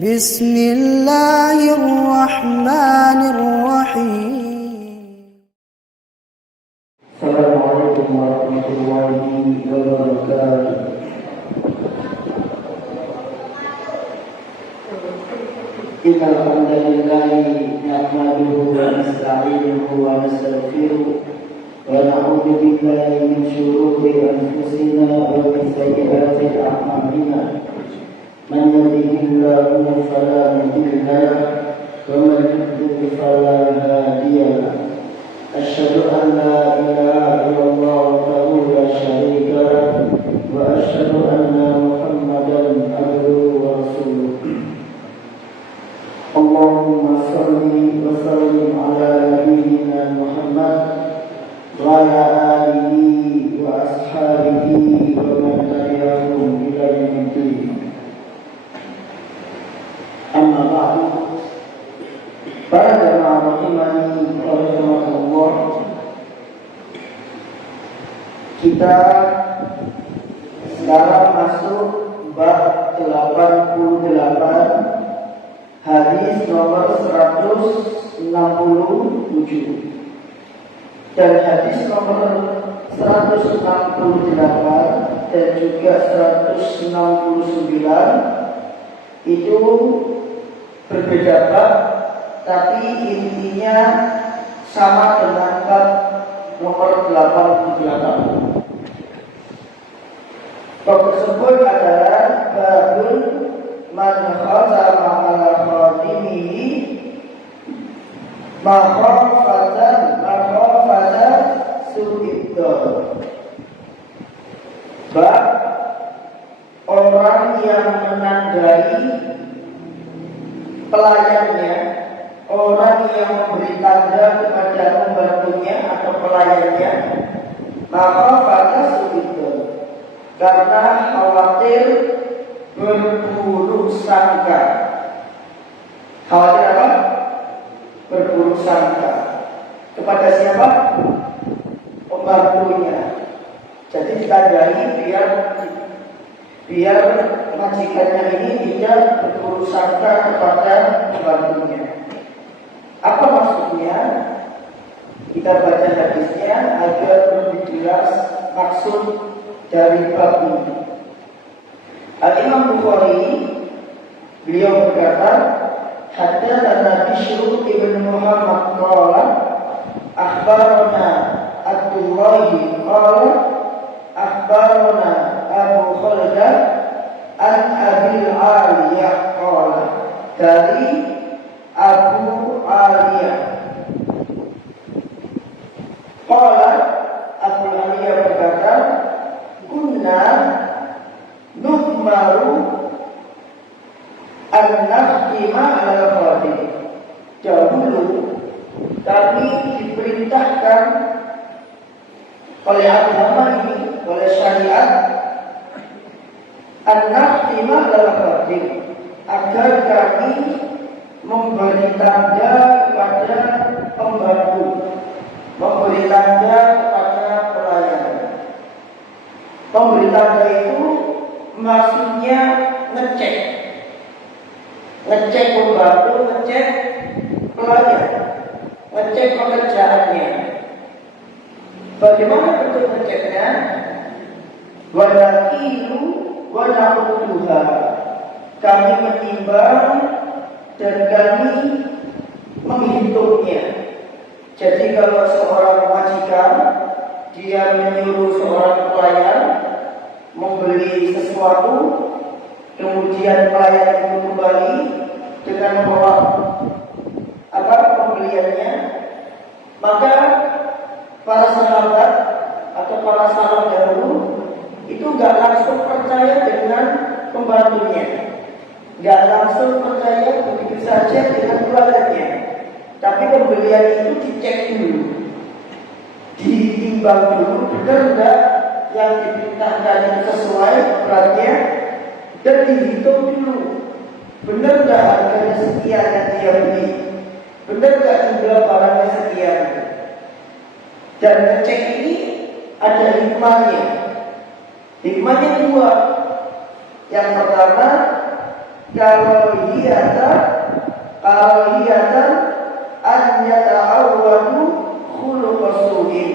بسم الله الرحمن الرحيم. السلام عليكم ورحمة الله وبركاته. إن الحمد لله نحمده ونستعينه ونستغفره ونعوذ بالله من شرور أنفسنا ومن سيئات أعمالنا. من يهده الله فلا مضل له ومن يضلل فلا هادي له. أشهد أن لا إله إلا الله وحده لا شريك له وأشهد أن محمدا عبده ورسوله. اللهم صل وسلم على نبينا محمد وعلى آله وأصحابه ومن تبعهم إلى يوم الدين. Amma ba'du. Para jamaah rahimani wa rahimakumullah, kita sekarang masuk bab 88, hadis nomor 167, dan hadis nomor 168 dan juga 169 itu berbeda bab, tapi intinya sama dengan bab nomor 88. Bab tersebut adalah babun man khazama ala khadimihi makhafatan su'iddah. Bab orang yang menandai pelayannya, orang yang memberi tanda kepada pembantunya atau pelayannya, maka pada itu karena khawatir berburuk sangka. Khawatir apa? Berburuk sangka kepada siapa? Pembantunya. Jadi ditandai biar majikannya ini tidak berburuk sangka kepada pembantunya. Apa maksudnya? Kita baca hadisnya agar lebih jelas maksud dari bab ini. Al-Imam Bukhari beliau berkata, haddatsana Bishr ibn Muhammad qala akhbarana Abdullah qala akhbarana Abu Khaldah an Abil Aliyah qala, dari Abu Aliyah qala, Abu Aliyah berkata, kunna nu'maru an-nakhtima ala khadim. Dahulu kami diperintahkan oleh agama ini, oleh syariat, an-nakhtima ala khadim, agar kami memberi tanda kepada pembantu, memberi tanda kepada pelayan. Memberi tanda itu maksudnya ngecek pembantu, ngecek pelayan, ngecek pekerjaannya. Bagaimana bentuk ngeceknya? Walakilu walakutuha, kami menimbang dan kami menghitungnya. Jadi kalau seorang majikan dia menyuruh seorang pelayan membeli sesuatu, kemudian pelayan itu kembali dengan membawa pembeliannya, maka para sahabat atau para salaf dahulu itu nggak langsung percaya dengan pembantunya, nggak langsung percaya begitu saja dengan pelayannya, tapi pembelian itu dicek dulu, ditimbang dulu, benar nggak yang diperintahkan itu sesuai beratnya, dan dihitung dulu, benar nggak harganya sekian yang dia beli, benar nggak jumlah barangnya sekian. Dan ngecek ini ada hikmahnya. Hikmahnya dua. Yang pertama, kalau hiyatan an yata'awwadu khuluqasu'in,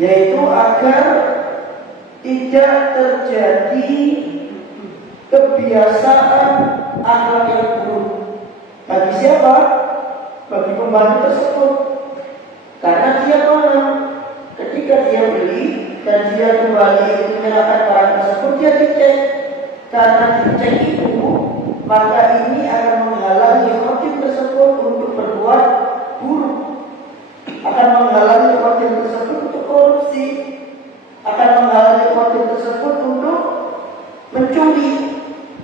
yaitu agar tidak terjadi kebiasaan akhlak yang buruk. Bagi siapa? Bagi pembantu tersebut. Karena dia paham ketika dia beli dan dia kembali menyerahkan barang tersebut, dia dicek. Karena dicek itu, maka ini akan menghalangi khotim tersebut untuk berbuat buruk, akan menghalangi khotim tersebut untuk korupsi, akan menghalangi khotim tersebut untuk mencuri,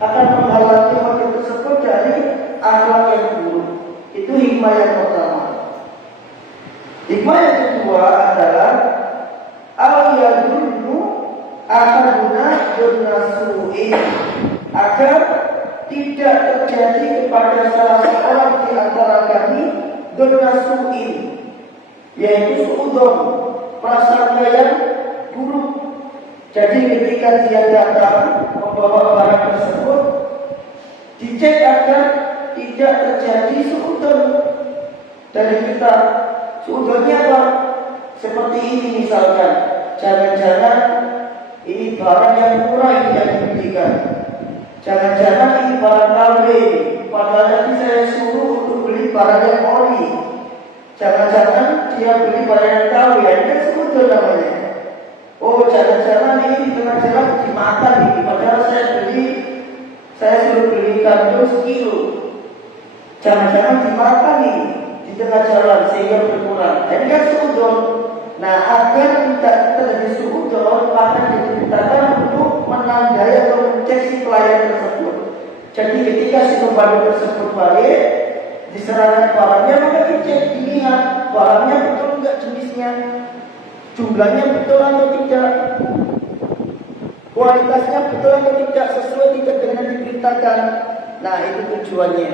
akan menghalangi khotim tersebut dari akhlak yang buruk. Itu hikmah yang pertama. Hikmah yang kedua adalah al-yadunnu ahaduna dunnasu'in, agar tidak terjadi kepada salah seorang di antara kami dunnasu'in, yaitu suudzon, prasangka yang buruk. Jadi ketika dia datang membawa barang tersebut, dicek agar tidak terjadi suudzon dari kita. Suudzonnya apa? Seperti ini misalkan, jangan-jangan ini barang yang murah ini yang dibelikan, jangan-jangan ini barang KW, padahal tadi saya suruh untuk beli barang yang ori, jangan-jangan dia beli barang yang KW, ini kan suudzon namanya. Oh, jangan-jangan ini di tengah jalan dimakan ini, padahal saya suruh beli kardus sekilo, jangan-jangan dimakan ini di tengah jalan sehingga berkurang. Ini kan suudzon. Nah, agar tidak terjadi suudzon, maka diperintahkan untuk menandai atau mencek si pelayan tersebut. Jadi ketika si pembantu tersebut balik, diserahkan barangnya, maka dicek, dilihat barangnya betul enggak jenisnya, jumlahnya betul atau tidak, kualitasnya betul atau tidak, sesuai tidak dengan yang diperintahkan. Nah, itu tujuannya.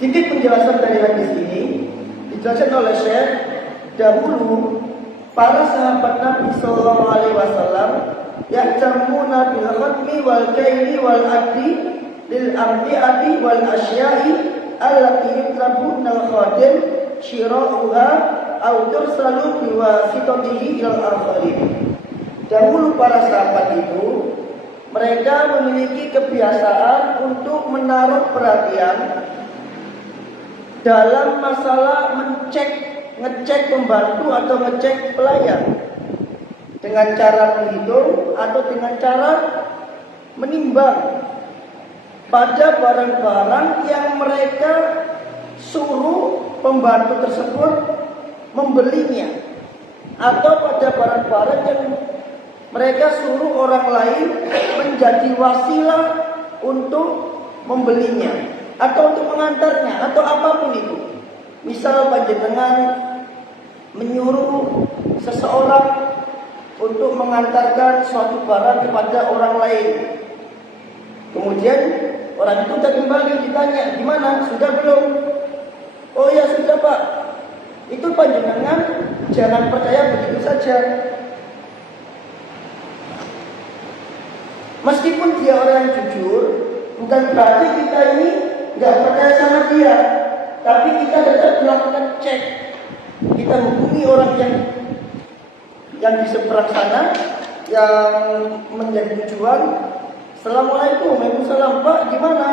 Sedikit penjelasan dari hadis ini dijelaskan oleh Syekh. Dahulu para sahabat Nabi Sallallahu Alaihi Wasallam yahtamuna bil khatmi wal kaili wal adli lil amtiati wal asya'i allati yutlabuna al khadim shira'uha aw tursalu bi wasitatihi ilal akharin. Dahulu para sahabat itu mereka memiliki kebiasaan untuk menaruh perhatian dalam masalah ngecek pembantu atau ngecek pelayan dengan cara menghitung atau dengan cara menimbang pada barang-barang yang mereka suruh pembantu tersebut membelinya, atau pada barang-barang yang mereka suruh orang lain menjadi wasilah untuk membelinya atau untuk mengantarnya atau apapun itu. Misal panjenengan menyuruh seseorang untuk mengantarkan suatu barang kepada orang lain. Kemudian orang itu sudah kembali, ditanya, gimana? Sudah belum? Oh ya sudah Pak. Itu panjenengan jangan percaya begitu saja. Meskipun dia orang yang jujur, bukan berarti kita ini nggak percaya sama dia. Tapi kita tetap melakukan cek. Kita hubungi orang yang di seberang sana, yang menjadi tujuan. Assalamualaikum, waalaikumsalam Pak, gimana?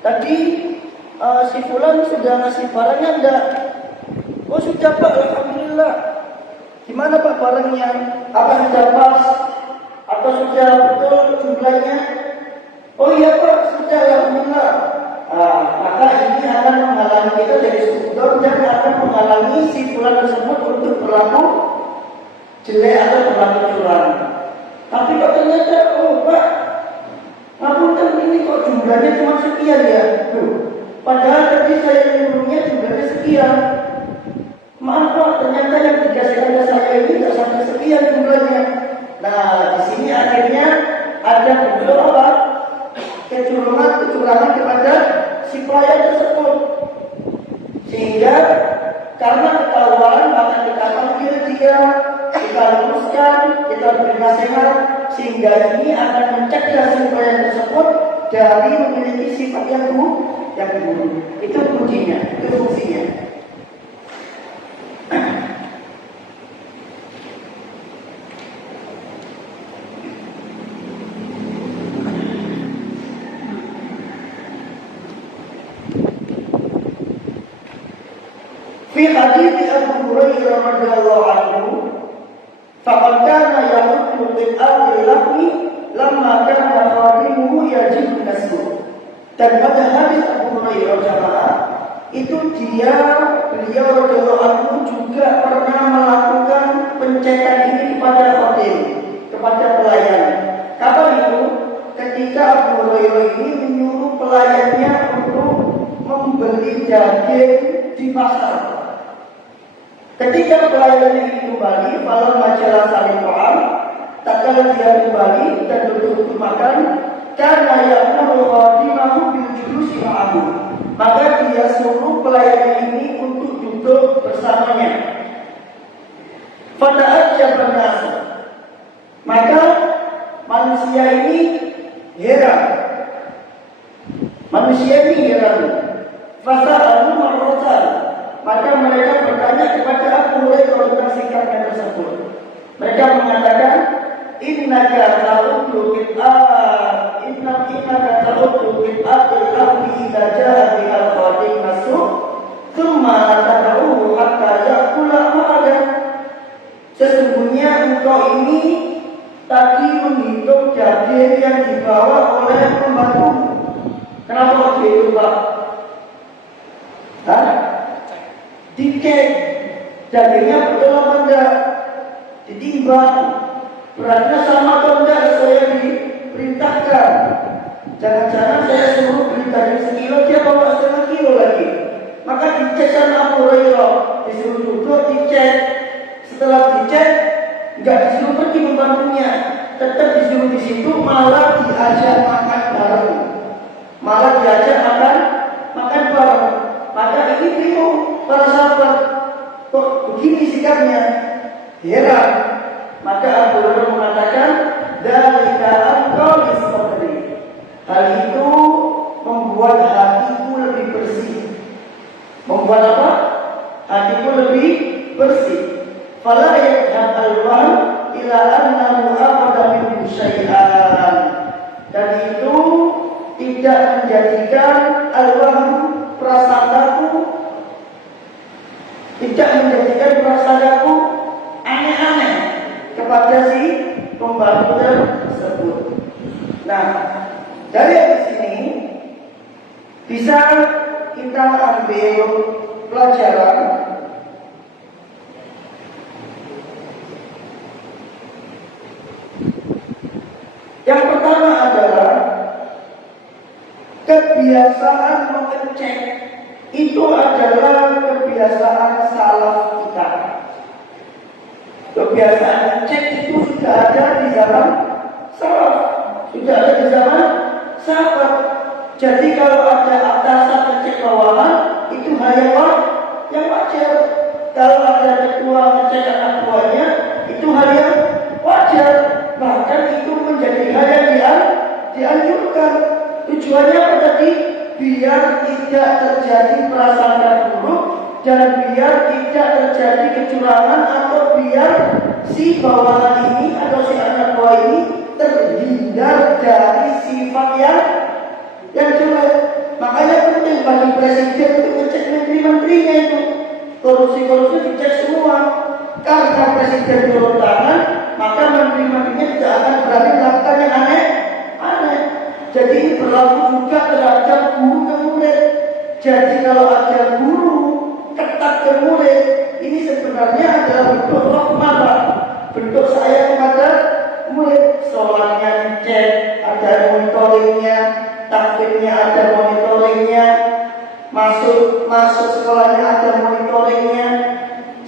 Tadi si Fulan sudah ngasih barangnya enggak? Oh sudah Pak, alhamdulillah. Gimana Pak barangnya? Apa sudah pas? Atau sudah betul jumlahnya? Oh iya Pak, sudah alhamdulillah. Maka ini akan menghalangi kita dari suudzon dan akan menghalangi si fulan tersebut untuk berlaku jelek atau berlaku curang. Tapi kok ternyata, oh Pak, ngapunten ini kok jumlahnya cuma sekian ya? Padahal tadi saya nyuruhnya jumlahnya sekian. Maaf Pak, ternyata yang dikasih ke saya ini tidak sampai sekian jumlahnya. Nah, di sini akhirnya ada beberapa kecurangan kepada si pelayan tersebut, sehingga karena ketahuan maka kita panggil dia, kita luruskan, kita beri nasihat, sehingga ini akan mencegah si pelayan tersebut dari memiliki sifat yang buruk. Itu kuncinya, itu fungsinya. Fi hadits Abu Hurairah radhiyallahu anhu, faqad kana yaqulu bil amri lahmi lamma kana khadimuhu yajibu nasbu. Dan pada hadis Abu Hurairah jamaah itu beliau radhiyallahu anhu juga pernah melakukan pencetan ini kepada khadim, kepada pelayan. Kapan itu? Ketika Abu Hurairah ini menyuruh pelayannya untuk membeli daging di pasar. Ketika pelayannya ini kembali, malam majalah saling to'am, tak kala dia kembali dan duduk makan, karena ya'nahu khadimahu bil julusi ma'ahu, maka dia suruh pelayannya ini untuk duduk bersamanya. Fata'ajjaban nas, maka manusia ini heran. Fasa'alu marratan, maka mereka bertanya kepada Abu Hurairah tentang sikapnya tersebut. Mereka mengatakan, innaka ta'uddu bid'ah, innaka ta'uddu bid'atil lahmi idza ja'a bil khadim masuk, thumma tad'uhu hatta ya'kula ma'adak. Sesungguhnya engkau ini tadi menghitung daging yang dibawa oleh pembantu. Kenapa begitu, Pak? Dicek dagingnya betul apa enggak, ditimbang beratnya sama atau enggak sesuai yang diperintahkan. Jangan-jangan saya suruh beli daging sekilo, dia bawa 1,5 kilo lagi. Maka dicek sama Abu Hurairah, disuruh duduk dicek. Setelah dicek, enggak disuruh pergi membantunya, tetap disuruh di situ, malah diajak makan bareng. Maka ini bingung para sahabat, kok begini sikapnya? Heran. Maka Abu Hurairah mengatakan, dzalika aqal sabri. Hal itu membuat hatiku lebih bersih. Membuat apa? Hatiku lebih bersih. Fala yadhhab al-wahm ila annahu aqada min syai'an. Dan itu tidak menjadikan al-wahm, prasangkaku, tidak menjadikan prasangkaku aneh-aneh kepada si pembantu tersebut. Nah, dari sini bisa kita ambil pelajaran yang pertama adalah kebiasaan mengecek itu adalah kebiasaan salaf kita. Kebiasaan ngecek itu sudah ada di zaman salaf, sudah ada di zaman sahabat. Jadi kalau ada atasan ngecek bawahan, itu hal yang wajar. Kalau ada ketua ngecek anak buahnya, itu hal yang wajar. Bahkan itu menjadi hal yang dianjurkan. Tujuannya apa tadi? Biar tidak terjadi prasangka buruk dan biar tidak terjadi kecurangan, atau biar si bawahan ini atau si anak buah ini terhindar dari sifat yang jelek. Makanya penting bagi presiden untuk ngecek menteri-menterinya itu. Korupsi-korupsi dicek semua. Karena presiden turun tangan, maka menteri-menterinya tidak akan berani melakukan yang aneh. Jadi ini berlaku juga terhadap guru ke murid. Jadi kalau ada guru ketat ke murid, ini sebenarnya adalah bentuk rahmat, bentuk saya kepada murid. Sholatnya dicek, ada monitoringnya, takbirnya ada monitoringnya, masuk sekolahnya ada monitoringnya,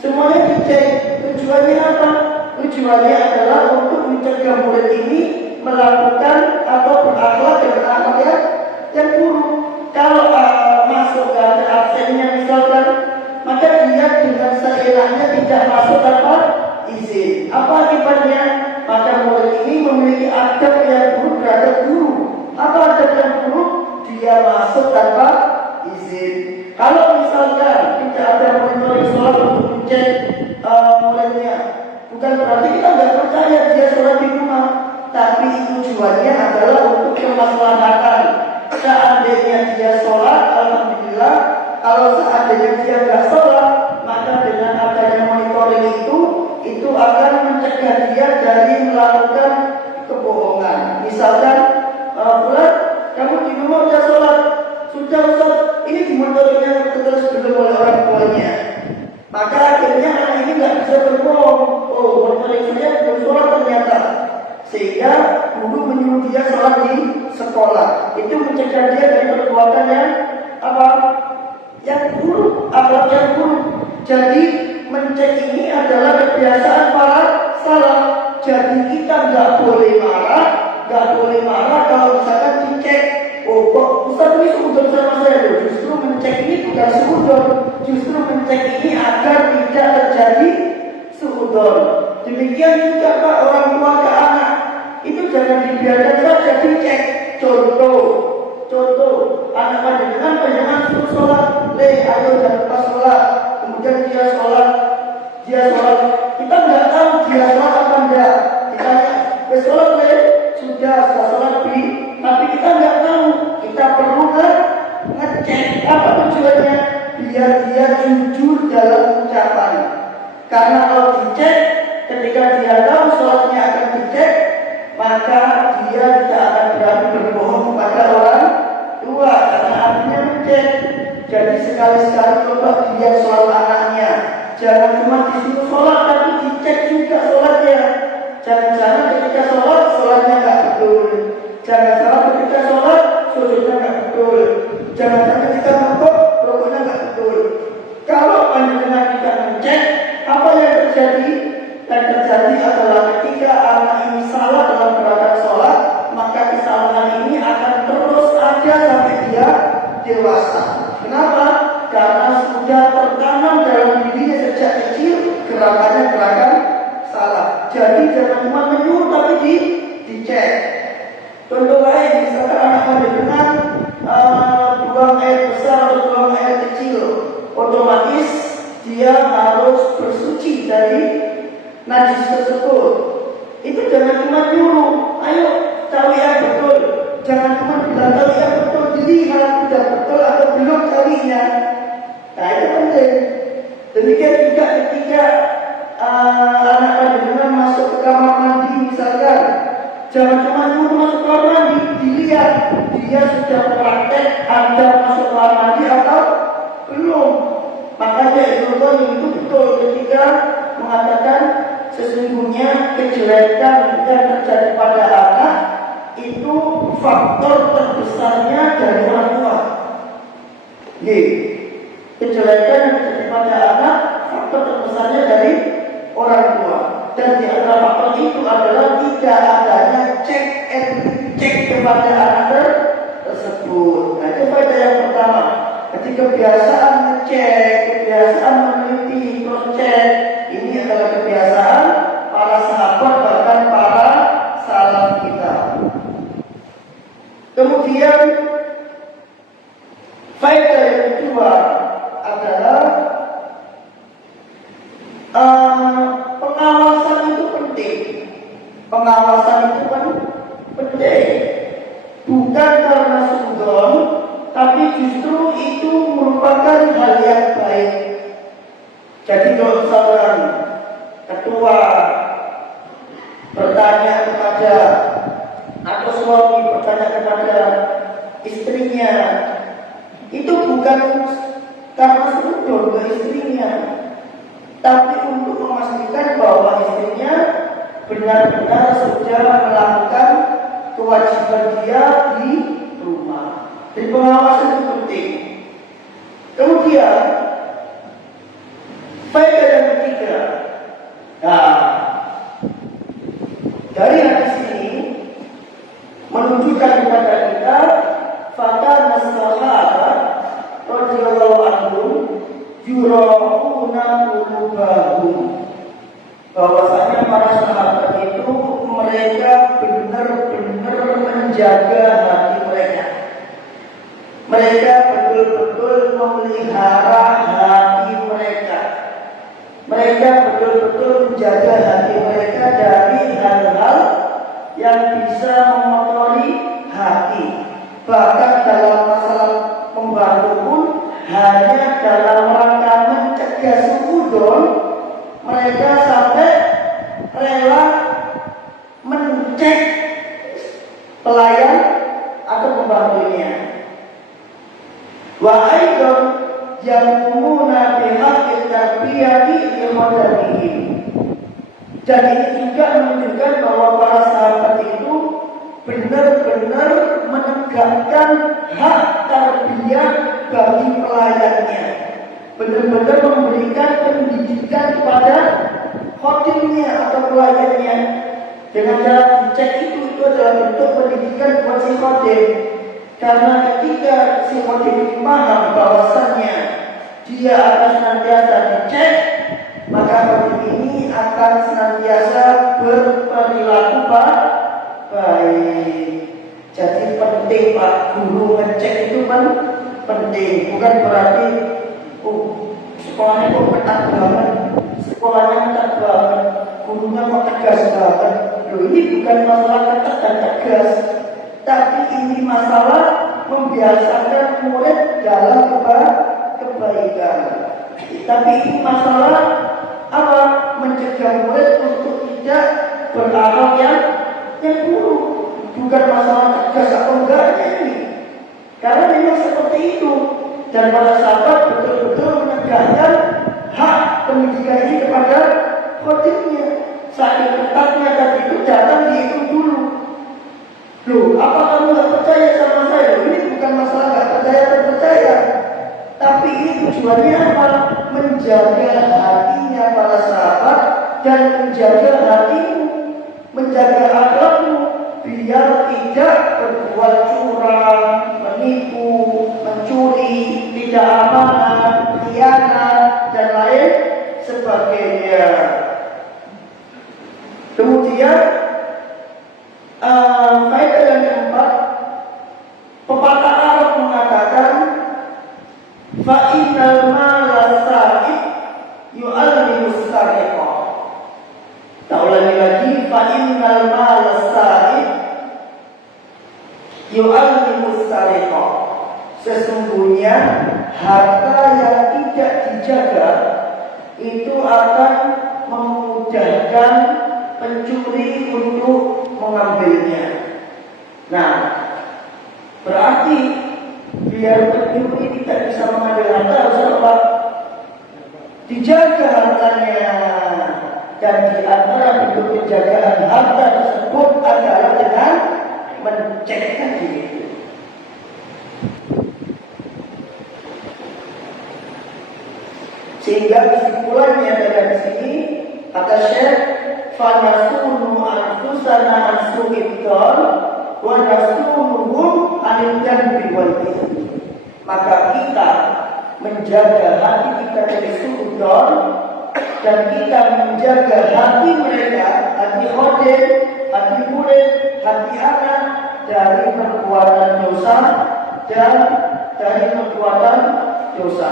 semuanya dicek. Tujuannya apa? Tujuannya adalah untuk mencegah murid ini melakukan atau berakhlak dengan akhlak yang buruk. Kalau masuk ada absennya misalkan, maka dia dengan seenaknya tidak masuk tanpa izin. Apa akibatnya? Maka murid ini memiliki adab yang buruk terhadap guru. Apa adab yang buruk? Dia masuk tanpa izin. Kalau misalkan tidak ada monitoring sholat untuk mencek muridnya, bukan berarti kita nggak percaya dia sholat di rumah, tapi itu tujuannya adalah untuk kemaslahatan. Seandainya dia sholat, alhamdulillah. Kalau seandainya dia nggak sholat, maka dengan adanya monitoring itu akan mencegah dia dari melakukan kebohongan. Misalkan, Bulan, kamu di rumah sudah sholat, sudah Ustaz, ini dimonitoringnya terus belum oleh orang tuanya. Maka akhirnya anak ini nggak bisa berbohong. Oh, monitoring saya belum sholat ternyata. Sehingga guru menyuruh dia sholat di sekolah. Itu mencegah dia dari perbuatan yang apa? Yang buruk, akhlak yang buruk. Jadi mencek ini adalah kebiasaan para salaf. Jadi kita nggak boleh marah kalau misalkan dicek. Oh, kok Ustaz ini sudut sama saya? Justru mencek ini bukan sudut, justru mencek ini agar tidak terjadi sudut. Demikian juga Pak, orang tua ke anak itu jangan dibiarkan saja dicek. Contoh, anak panjenengan suruh sholat, ayo jangan lupa sholat. Kemudian dia sholat, kita nggak tahu dia sholat apa enggak. Kita sholat sudah sholat tapi kita nggak tahu. Kita perlu ngecek apa tujuannya, biar dia jujur dalam ucapan. Karena kalau dicek, ketika dia tahu sholatnya akan dicek, maka dia tidak akan berani berbohong kepada orang tua, karena artinya mencek. Jadi sekali-sekali coba lihat sholat anaknya. Jangan cuma disuruh sholat tapi dicek juga sholatnya. Jangan-jangan ketika sholatnya nggak betul. Jangan-jangan ketika sholat sujudnya nggak betul. Jangan-jangan ketika rukuknya nggak betul. Kalau panjenengan tidak mencek, apa yang terjadi? Yang terjadi adalah ketika anak ini salah dalam gerakan sholat, maka kesalahan ini akan terus ada sampai dia dewasa. Kenapa? Karena sudah tertanam dalam dirinya sejak kecil gerakan salah. Jadi jangan cuma menyuruh tapi dicek. Contoh lain, misalkan anak panjenengan buang air besar atau buang air kecil, otomatis dia harus bersuci dari najis tersebut. Itu jangan cuma nyuruh, ayo cari yang betul. Jangan cuma bilang cari yang betul, dilihat sudah betul atau belum carinya. Nah itu penting. Demikian juga ketika anak panjenengan masuk ke kamar mandi misalkan, jangan cuma nyuruh masuk kamar mandi, dilihat dia sudah praktek ada masuk kamar mandi atau belum. Makanya itu betul ketika mengatakan sesungguhnya kejelekan yang terjadi pada anak itu faktor terbesarnya dari orang tua. Kejelekan yang terjadi pada anak faktor terbesarnya dari orang tua. Dan di antara faktor itu adalah tidak adanya cek kepada anak tersebut. Nah itu faedah yang pertama. Jadi kebiasaan ngecek, kebiasaan meneliti, cross check, ini adalah kebiasaan para sahabat bahkan para salaf kita. Kemudian faedah yang kedua adalah pengawasan itu penting. Pengawasan itu penting. Bukan karena suudon, tapi justru itu merupakan hal yang baik. Jadi kalau seorang ketua bertanya kepada atau suami bertanya kepada istrinya, itu bukan karena suudon ke istrinya, tapi untuk memastikan bahwa istrinya benar-benar sudah melakukan kewajiban dia di rumah. Jadi pengawasan itu penting. Kemudian faedah yang ketiga, dari hadis ini menunjukkan kepada kita fakta sahabat radhiyallahu anhum yura'una qulubahum, bahwasanya para menjaga hati mereka. Mereka betul-betul memelihara hati mereka. Mereka betul-betul menjaga hati mereka dari hal-hal yang bisa mengotori hati. Bahkan dalam masalah membantu pun hanya dalam rangka mencegah suudzon, mereka sampai rela mencek pelayan atau pembantunya. Wa aidan yamumuna bihaqqi tarbiyati li khadanihim. Dan ini juga menunjukkan bahwa para sahabat itu benar-benar menegakkan hak tarbiyah bagi pelayannya, benar-benar memberikan pendidikan kepada khadimnya atau pelayannya. Dengan cara dicek itu adalah bentuk pendidikan buat si khadim. Karena ketika si khadim ini paham bahwasannya dia akan senantiasa dicek, maka khadim ini akan senantiasa berperilaku baik. Jadi penting Pak Guru ngecek itu kan penting, bukan berarti sekolahnya kok ketat banget, sekolahnya ketat banget, gurunya kok tegas banget. Loh, ini bukan masalah ketat dan tegas, tapi ini masalah membiasakan murid dalam kebaikan. Tapi ini masalah apa? Mencegah murid untuk tidak berakhlak yang buruk. Bukan masalah tegas atau enggaknya ini. Karena memang seperti itu. Dan para sahabat betul-betul menegakkan hak pendidikan ini kepada khadimnya. Saking ketatnya tadi itu datang dihitung dulu. Loh, apa kamu gak percaya sama saya? Ini bukan masalah gak percaya atau percaya, tapi ini tujuannya apa? Menjaga hatinya para sahabat dan menjaga hatimu, menjaga akhlakmu, biar tidak berbuat curang, menipu, mencuri, tidak amanah, khianat, dan lain sebagainya. Kemudian faedah yang keempat, pepatah Arab mengatakan, fa'inal mala sa'id yu'allimus sariqah. Tak ulangi lagi, fa'inal mala sa'id yu'allimus sariqah. Sesungguhnya harta yang tidak dijaga itu akan memudahkan pencuri untuk mengambilnya. Nah, berarti biar pencuri tidak bisa mengambil harta harus apa? Dijaga hartanya. Dan di antara bentuk penjagaan harta tersebut adalah dengan mencek tadi itu. Sehingga kesimpulannya dari sini kata Syekh, fanasunu anfusana an su'idon wa nasunuhum anil janbi wal ismi. Maka kita menjaga hati kita dari su'udon, dan kita menjaga hati mereka, hati khadim, hati murid, hati anak dari perbuatan dosa dan dari perbuatan dosa.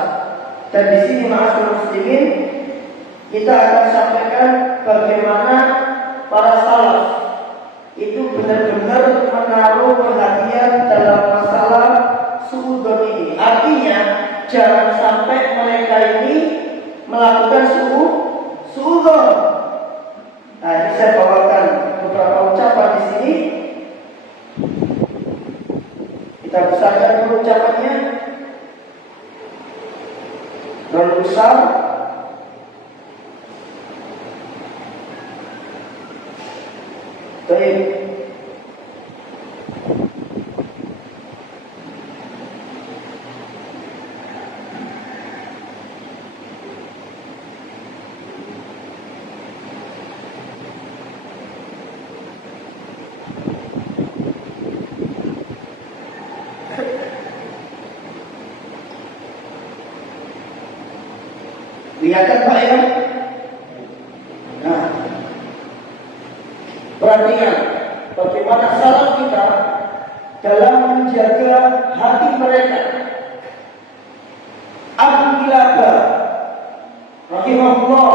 Dan di sini ma'asyiral muslimin, kita akan sampaikan bagaimana para salaf itu benar-benar menaruh perhatian dalam masalah suudzon ini. Artinya jangan sampai mereka ini melakukan suudzon. Nah, ini saya bawakan beberapa ucapan di sini. Kita besarkan dulu ucapannya. Terlalu besar. Baik. Lihatkan Pak ya. Nah, perhatikan bagaimana salaf kita dalam menjaga hati mereka. Abu Kilabah rahimahullah,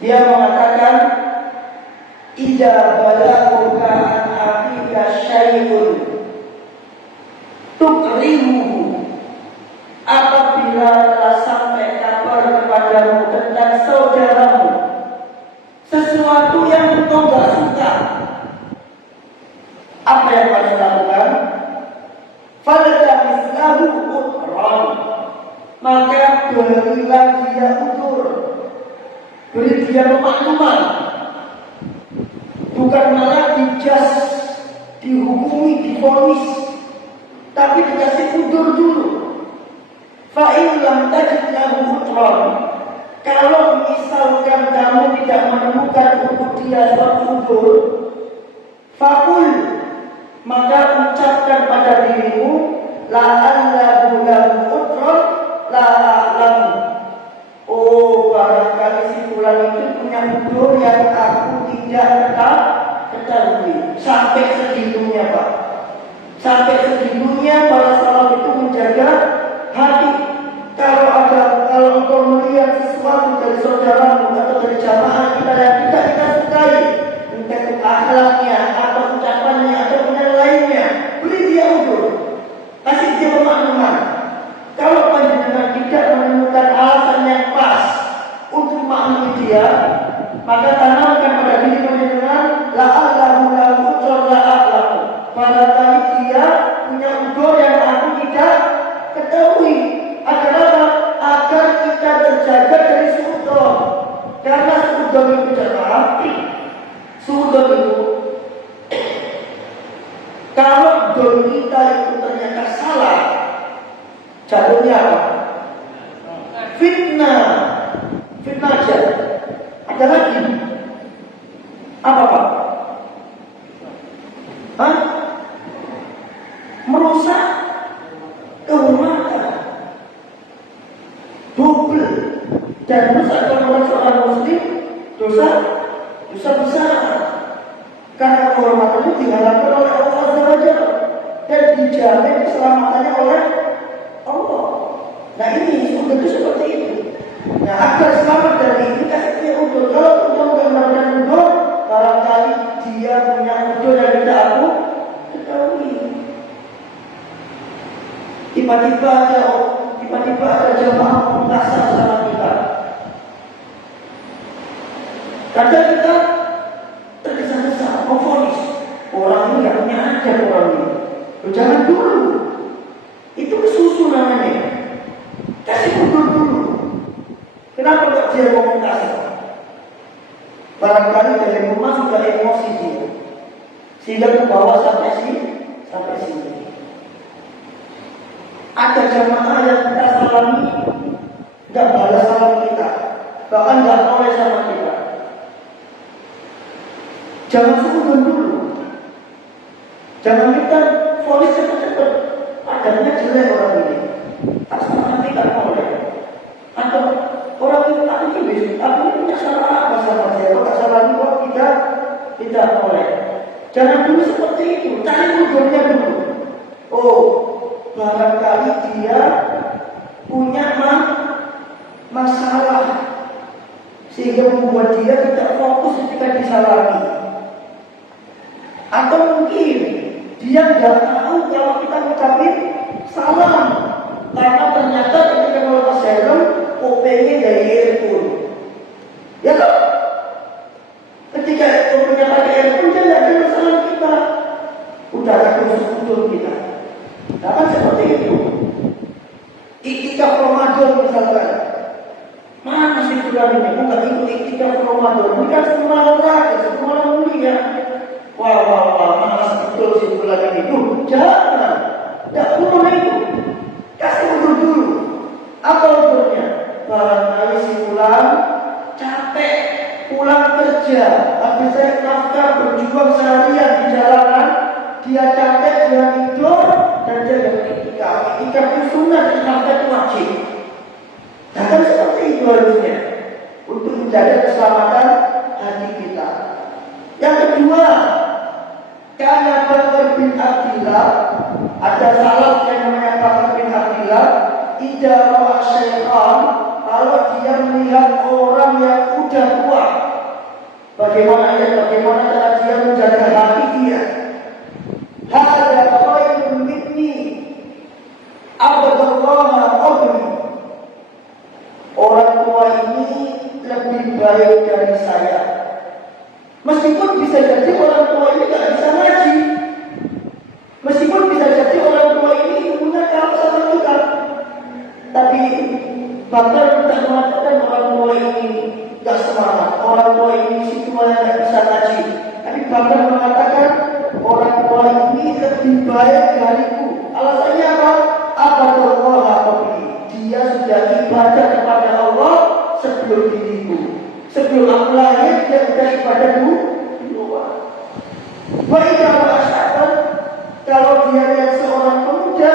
dia mengatakan, idza balaghuka an akhika syai'un tukrimuhu, apabila telah sampai kabar kepadamu tentang saudaramu sesuatu yang engkau gak suka, apa yang harus lakukan? Faltamislahu udran, maka berilah dia udur, beri dia pemakluman, bukan malah dijas, dihukumi, divonis, tapi dikasih udur dulu. Fa'in lam tajid lahu udran, kalau misalkan kamu tidak menemukan untuk dia suatu udur, fakul, maka ucapkan pada dirimu, la'allahu lahu udran la'alamu, oh barangkali si fulan itu punya udur yang aku tidak ketahui. Sampai segitunya Pak, sampai segitunya para salaf itu menjaga hati. Kalau engkau melihat sesuatu dari saudaramu atau dari jamaah kita yang kita sukai, entah itu akhlaknya atau ucapannya atau yang lainnya, beri dia udur, kasih dia pemakluman. Kalau panjenengan tidak menemukan alasan yang pas untuk memaklumi dia, maka tanamkan pada diri panjenengan, la'allahu lahu udran la'alamu, barangkali dia punya udur yang aku tidak ketahui. Agar apa? Agar kita terjaga dari suudzon. Karena suudzon itu jemaah, suudzon itu, kalau don kita itu ternyata salah, jatuhnya apa? Fitnah aja. Ada lagi apa Pak? Hah? Merusak kehormatan, double, dan merusak kehormatan seorang muslim, dosa besar. Karena kehormatan itu diharapkan oleh Allah Azza wa Jalla dan dijamin keselamatannya oleh Allah. Nah ini sudah seperti itu. Nah agar selamat dari ini, kasih dia udur. Kalau udur menggunakan udur, barangkali dia punya udur yang tidak aku ketahui. Tiba-tiba ada jamaah kasar sama kita. Kadang kita tergesa-gesa memvonis orang ini nggak punya ajar orang ini. Jangan dulu, itu kesusu namanya. Kasih udur dulu. Kenapa kok dia ngomong kasar? Barangkali dari rumah sudah emosi dia, sehingga membawa sampai sini. Ada jamaah yang kita salami, nggak balas salam kita, bahkan nggak boleh sama kita. Jangan sungguh dulu, jangan minta vonis cepat-cepat. Adanya jelek orang ini, tak sama tidak boleh. Atau orang itu tak ini, aku punya salah apa sama dia? Kalau tak salah ini kok tidak boleh. Jangan dulu seperti itu, cari udurnya dulu. Oh, barangkali dia punya masalah sehingga membuat dia tidak fokus ketika disalahi. Atau mungkin dia tidak tahu kalau kita mengucapkan salam, karena ternyata ketika melepas helm, OP-nya dari earphone. Ya toh? Ketika OP-nya pakai earphone, dia tidak dengar salam kita. Udah ada unsur kita. Nah kan seperti itu. Iktikaf Ramadan misalkan, mana sih bulan ini? Aku nggak ikut iktikaf Ramadan. Ini kan semua orang, semua orang mulia. Wah, malas betul sih bulan ini. Jangan, tidak perlu itu. Kasih udur dulu. Apa udurnya? Barangkali si bulan capek, pulang kerja, habis saya nafkah berjuang seharian di jalanan, dia capek, dia tidur, dan dia iktikaf. Iktikaf itu sunnah dan nafkah itu wajib. Nah kan seperti itu harusnya untuk menjaga keselamatan hati kita. Yang kedua, karena Bakar bin Abi Ada salaf yang namanya Bakar bin Abdillah, idza ra'a syaitan, kalau dia melihat orang yang udah tua, bagaimana cara dia menjaga hati dia. Hada khairun minni abadallaha qabli. Orang tua ini lebih baik dari saya. Meskipun bisa jadi orang tua ini gak bisa ngaji, meskipun bisa jadi orang tua ini punya kalah sama kita, tapi bahkan tidak mengatakan orang tua ini gak semangat, orang tua ini si tua yang gak bisa ngaji, tapi bahkan mengatakan orang tua ini lebih baik dariku. Alasannya apa? Abadallaha qabli. Dia sudah ibadah kepada Allah sebelum diriku. Sebelum aku lahir, dia sudah ibadah dulu. Baiklah masyarakat, kalau dia lihat seorang pemuda,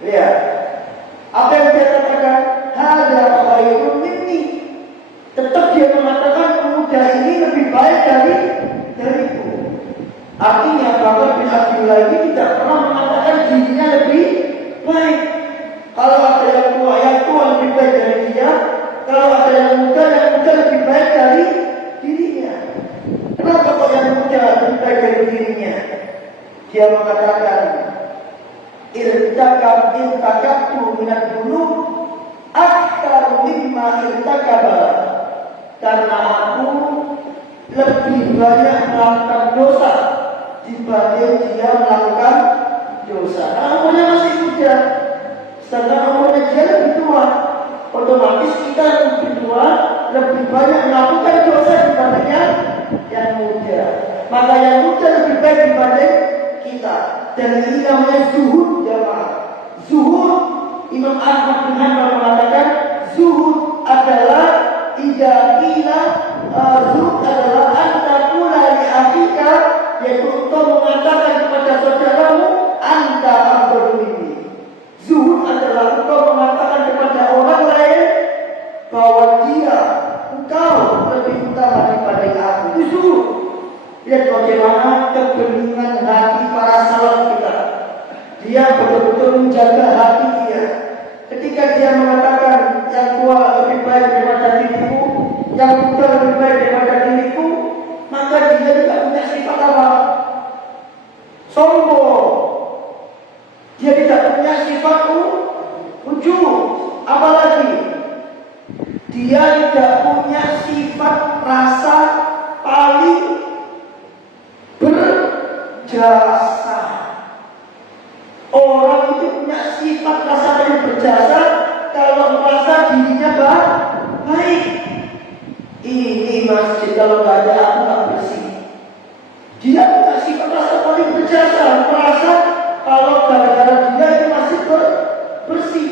lihat apa yang dia katakan, hada khairun minni. Tetap dia mengatakan pemuda ini lebih baik dariku. Artinya Bakar bin Abdillah ini tidak pernah mengatakan dirinya lebih baik. Kalau ada yang tua lebih baik dari dia, kalau ada yang muda lebih baik dari dirinya. Kenapa kok yang muda lebih baik dari dirinya? Dia mengatakan, irtakabtu minad dunub akthar mimma irtakaba. Karena aku lebih banyak melakukan dosa dibanding dia melakukan dosa. Karena umurnya masih muda, sedangkan umurnya dia lebih tua. Otomatis kita lebih tua, lebih banyak melakukan dosa dibandingnya yang muda. Maka yang muda lebih baik dibanding kita. Dan ini namanya zuhud jamaah. Zuhud, Imam Ahmad bin Hanbal mengatakan zuhud adalah zuhud adalah antakula li akhika, yaitu untuk mengatakan kepada saudaramu anta afdalu minni. Zuhud adalah untuk mengatakan kepada orang lain bahwa engkau lebih utama daripada aku. Itu zuhud. Lihat bagaimana kebeningan hati para salaf kita. Dia betul-betul menjaga hati dia. Ketika dia mengatakan yang tua lebih baik daripada diriku, yang muda lebih baik daripada diriku, maka dia tidak punya sifat apa? Sombong. Dia tidak punya sifat ujub. Apalagi dia tidak punya sifat rasa paling berjasa. Orang itu punya sifat rasa paling berjasa kalau merasa dirinya baik. Ini masjid kalau nggak ada aku nggak bersih. Dia punya sifat rasa paling berjasa, merasa kalau gara-gara dia itu masih bersih.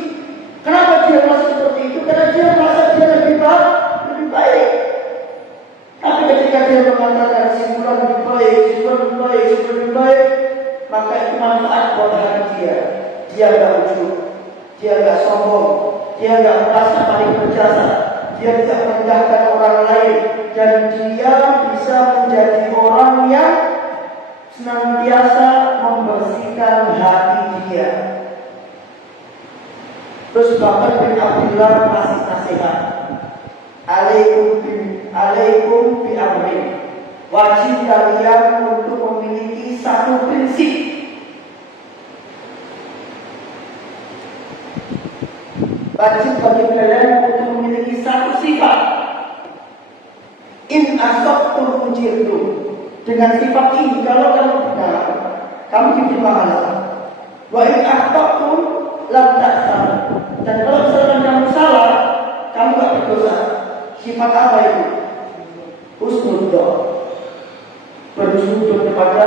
Kenapa dia merasa seperti itu? Karena dia merasa dia lebih baik. Tapi ketika dia mengatakan simpulan lebih baik, maka itu manfaat buat hati dia. Dia nggak ujub, dia nggak sombong, dia nggak merasa paling berjasa, dia tidak merendahkan orang lain, dan dia bisa menjadi orang yang senantiasa membersihkan hati dia. Terus Bakar bin Abdillah masih nasihat, alaikum bi amrin. Wajib kalian untuk memiliki satu prinsip. Wajib bagi kalian untuk memiliki satu sifat. In asabtum ujirtum. Dengan sifat ini, kalau kamu benar, kamu diberi pahala. Wa in akhtatum lam ta'sam. Dan kalau misalkan kamu salah, kamu tak berdosa. Sifat apa itu? Husnudzon. Bersujud kepada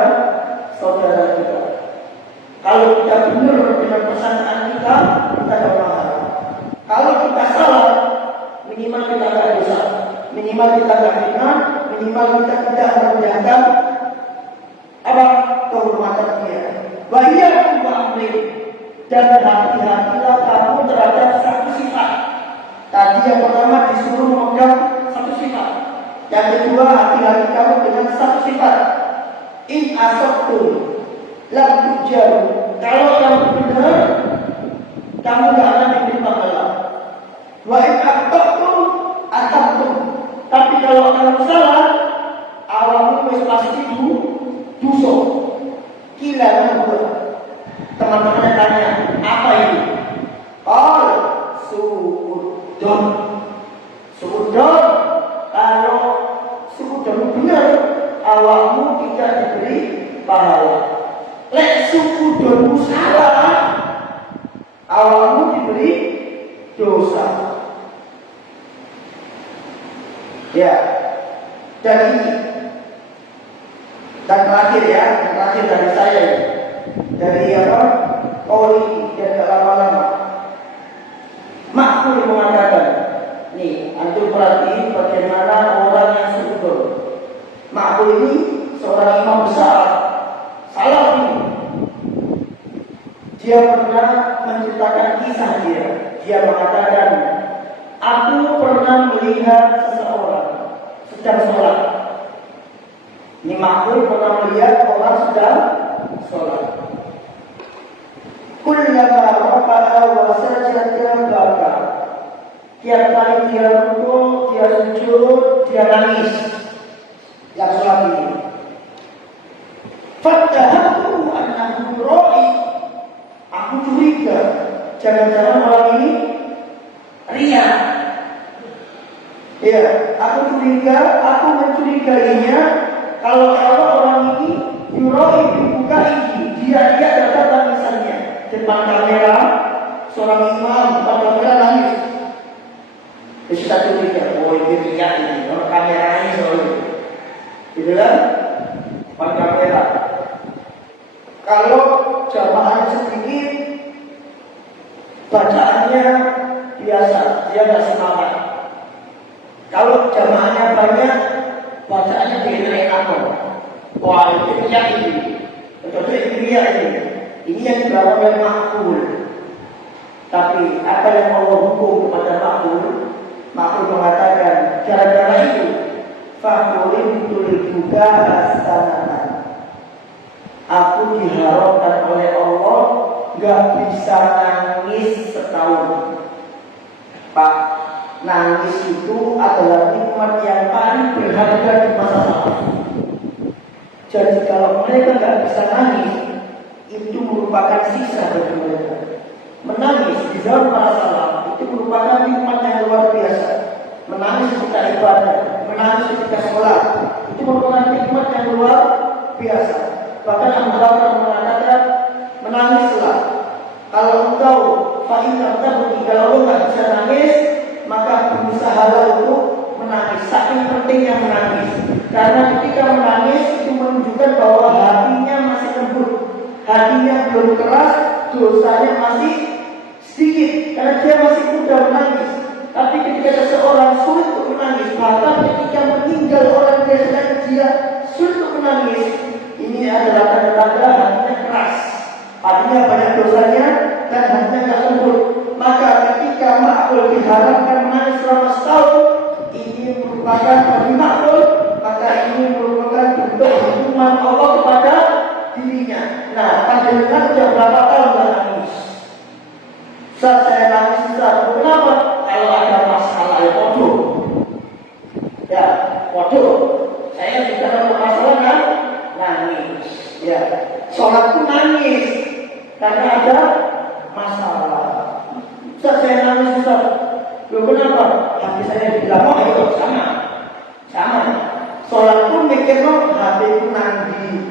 saudara kita. Kalau kita benar dengan persangkaan kita dapat pahala. Kalau kita salah, minimal kita tidak dosa, minimal kita tidak fitnah, minimal kita tidak merendahkan apa kehormatan dia. Wa iyyakum wa amrin. Dan hati-hatilah kamu terhadap satu sifat. Tadi yang pertama disuruh memegang satu sifat. Yang kedua, hati-hati kamu dengan satu sifat. In asabtum. lam tujar. Kalau kamu benar, kamu gak akan diberi pahala. Wa in akhtatum atabtum. Tapi kalau kamu salah, awakmu wis pasti dosa. Kila nabur. Teman-teman tanya, apa itu? Suudon. Suudon. Kalau suudon benar, awakmu tidak diberi pahala. Lek suudonmu salah, awakmu diberi dosa. Ya. Dan terakhir ya, terakhir dari saya dari apa? Oli dan lama-lama. Makmur mengatakan, nih, antum perhatiin bagaimana orang yang suudon. Makmur ini seorang imam besar, salah ini. Dia pernah menceritakan kisah dia. Dia mengatakan, aku pernah melihat seseorang sedang sholat. Ini makhluk pernah melihat orang sedang sholat. Kullama raka'a wa sajada baka. Tiap kali dia rukuk, dia sujud, dia nangis. Yang sholat ini. Fattahamtu annahu ra'i. Aku curiga, jangan-jangan orang ini ria. Ya, aku mencurigainya kalau orang ini yuroi dibuka ini, dia dapat tangisannya depan kamera, seorang imam depan kamera nangis. Kita curiga, oh ini ria ini, orang kamera ini soalnya, gitu kan? Depan kamera. Kalau jamaahnya sedikit, bacaannya biasa, dia tidak semangat. Kalau jamaahnya banyak, bacaannya diinai apa? Wah, itu riak ini. Betul itu riak ini. Ini yang dilakukan oleh makhluk. Tapi apa yang Allah hukum kepada makhluk? Makhluk mengatakan, gara-gara itu, fakurin betul juga asanatan. Aku diharapkan oleh Allah gak bisa nangis setahun. Pak, nangis itu adalah nikmat yang paling berharga di masa lalu. Jadi kalau mereka gak bisa nangis, itu merupakan sisa bagi mereka. Menangis di zaman masa lalu itu merupakan nikmat yang luar biasa. Menangis ketika ibadah, menangis ketika sholat, itu merupakan nikmat yang luar biasa. Bahkan Abu Bakar mengatakan, menangislah. Kalau engkau fa'inam tabuni, kalau engkau bisa nangis, maka berusahalah untuk menangis. Saking pentingnya menangis. Karena ketika menangis itu menunjukkan bahwa hatinya masih lembut, hatinya belum keras, dosanya masih sedikit. Karena dia masih mudah menangis. Tapi ketika seseorang sulit untuk menangis, bahkan ketika meninggal orang biasanya dia sulit untuk menangis, ini adalah tanda-tanda hatinya keras, hatinya banyak dosanya dan hatinya tidak lembut. Maka ketika makhluk diharapkan menangis selama setahun, ini merupakan bagi makhluk, maka ini merupakan bentuk hukuman Allah kepada dirinya. Nah, panjenengan sudah berapa tahun tidak nangis? Saat saya nangis Ustaz, kenapa? Kalau ada masalah ya bodoh. Ya, bodoh. Saya juga ada masalah kan? Nangis, ya. Sholat pun nangis karena ada masalah. Ustaz saya nangis Ustaz. Loh kenapa? Hati saya bilang oh ayo sama. Sholat pun mikir no hati pun nangis.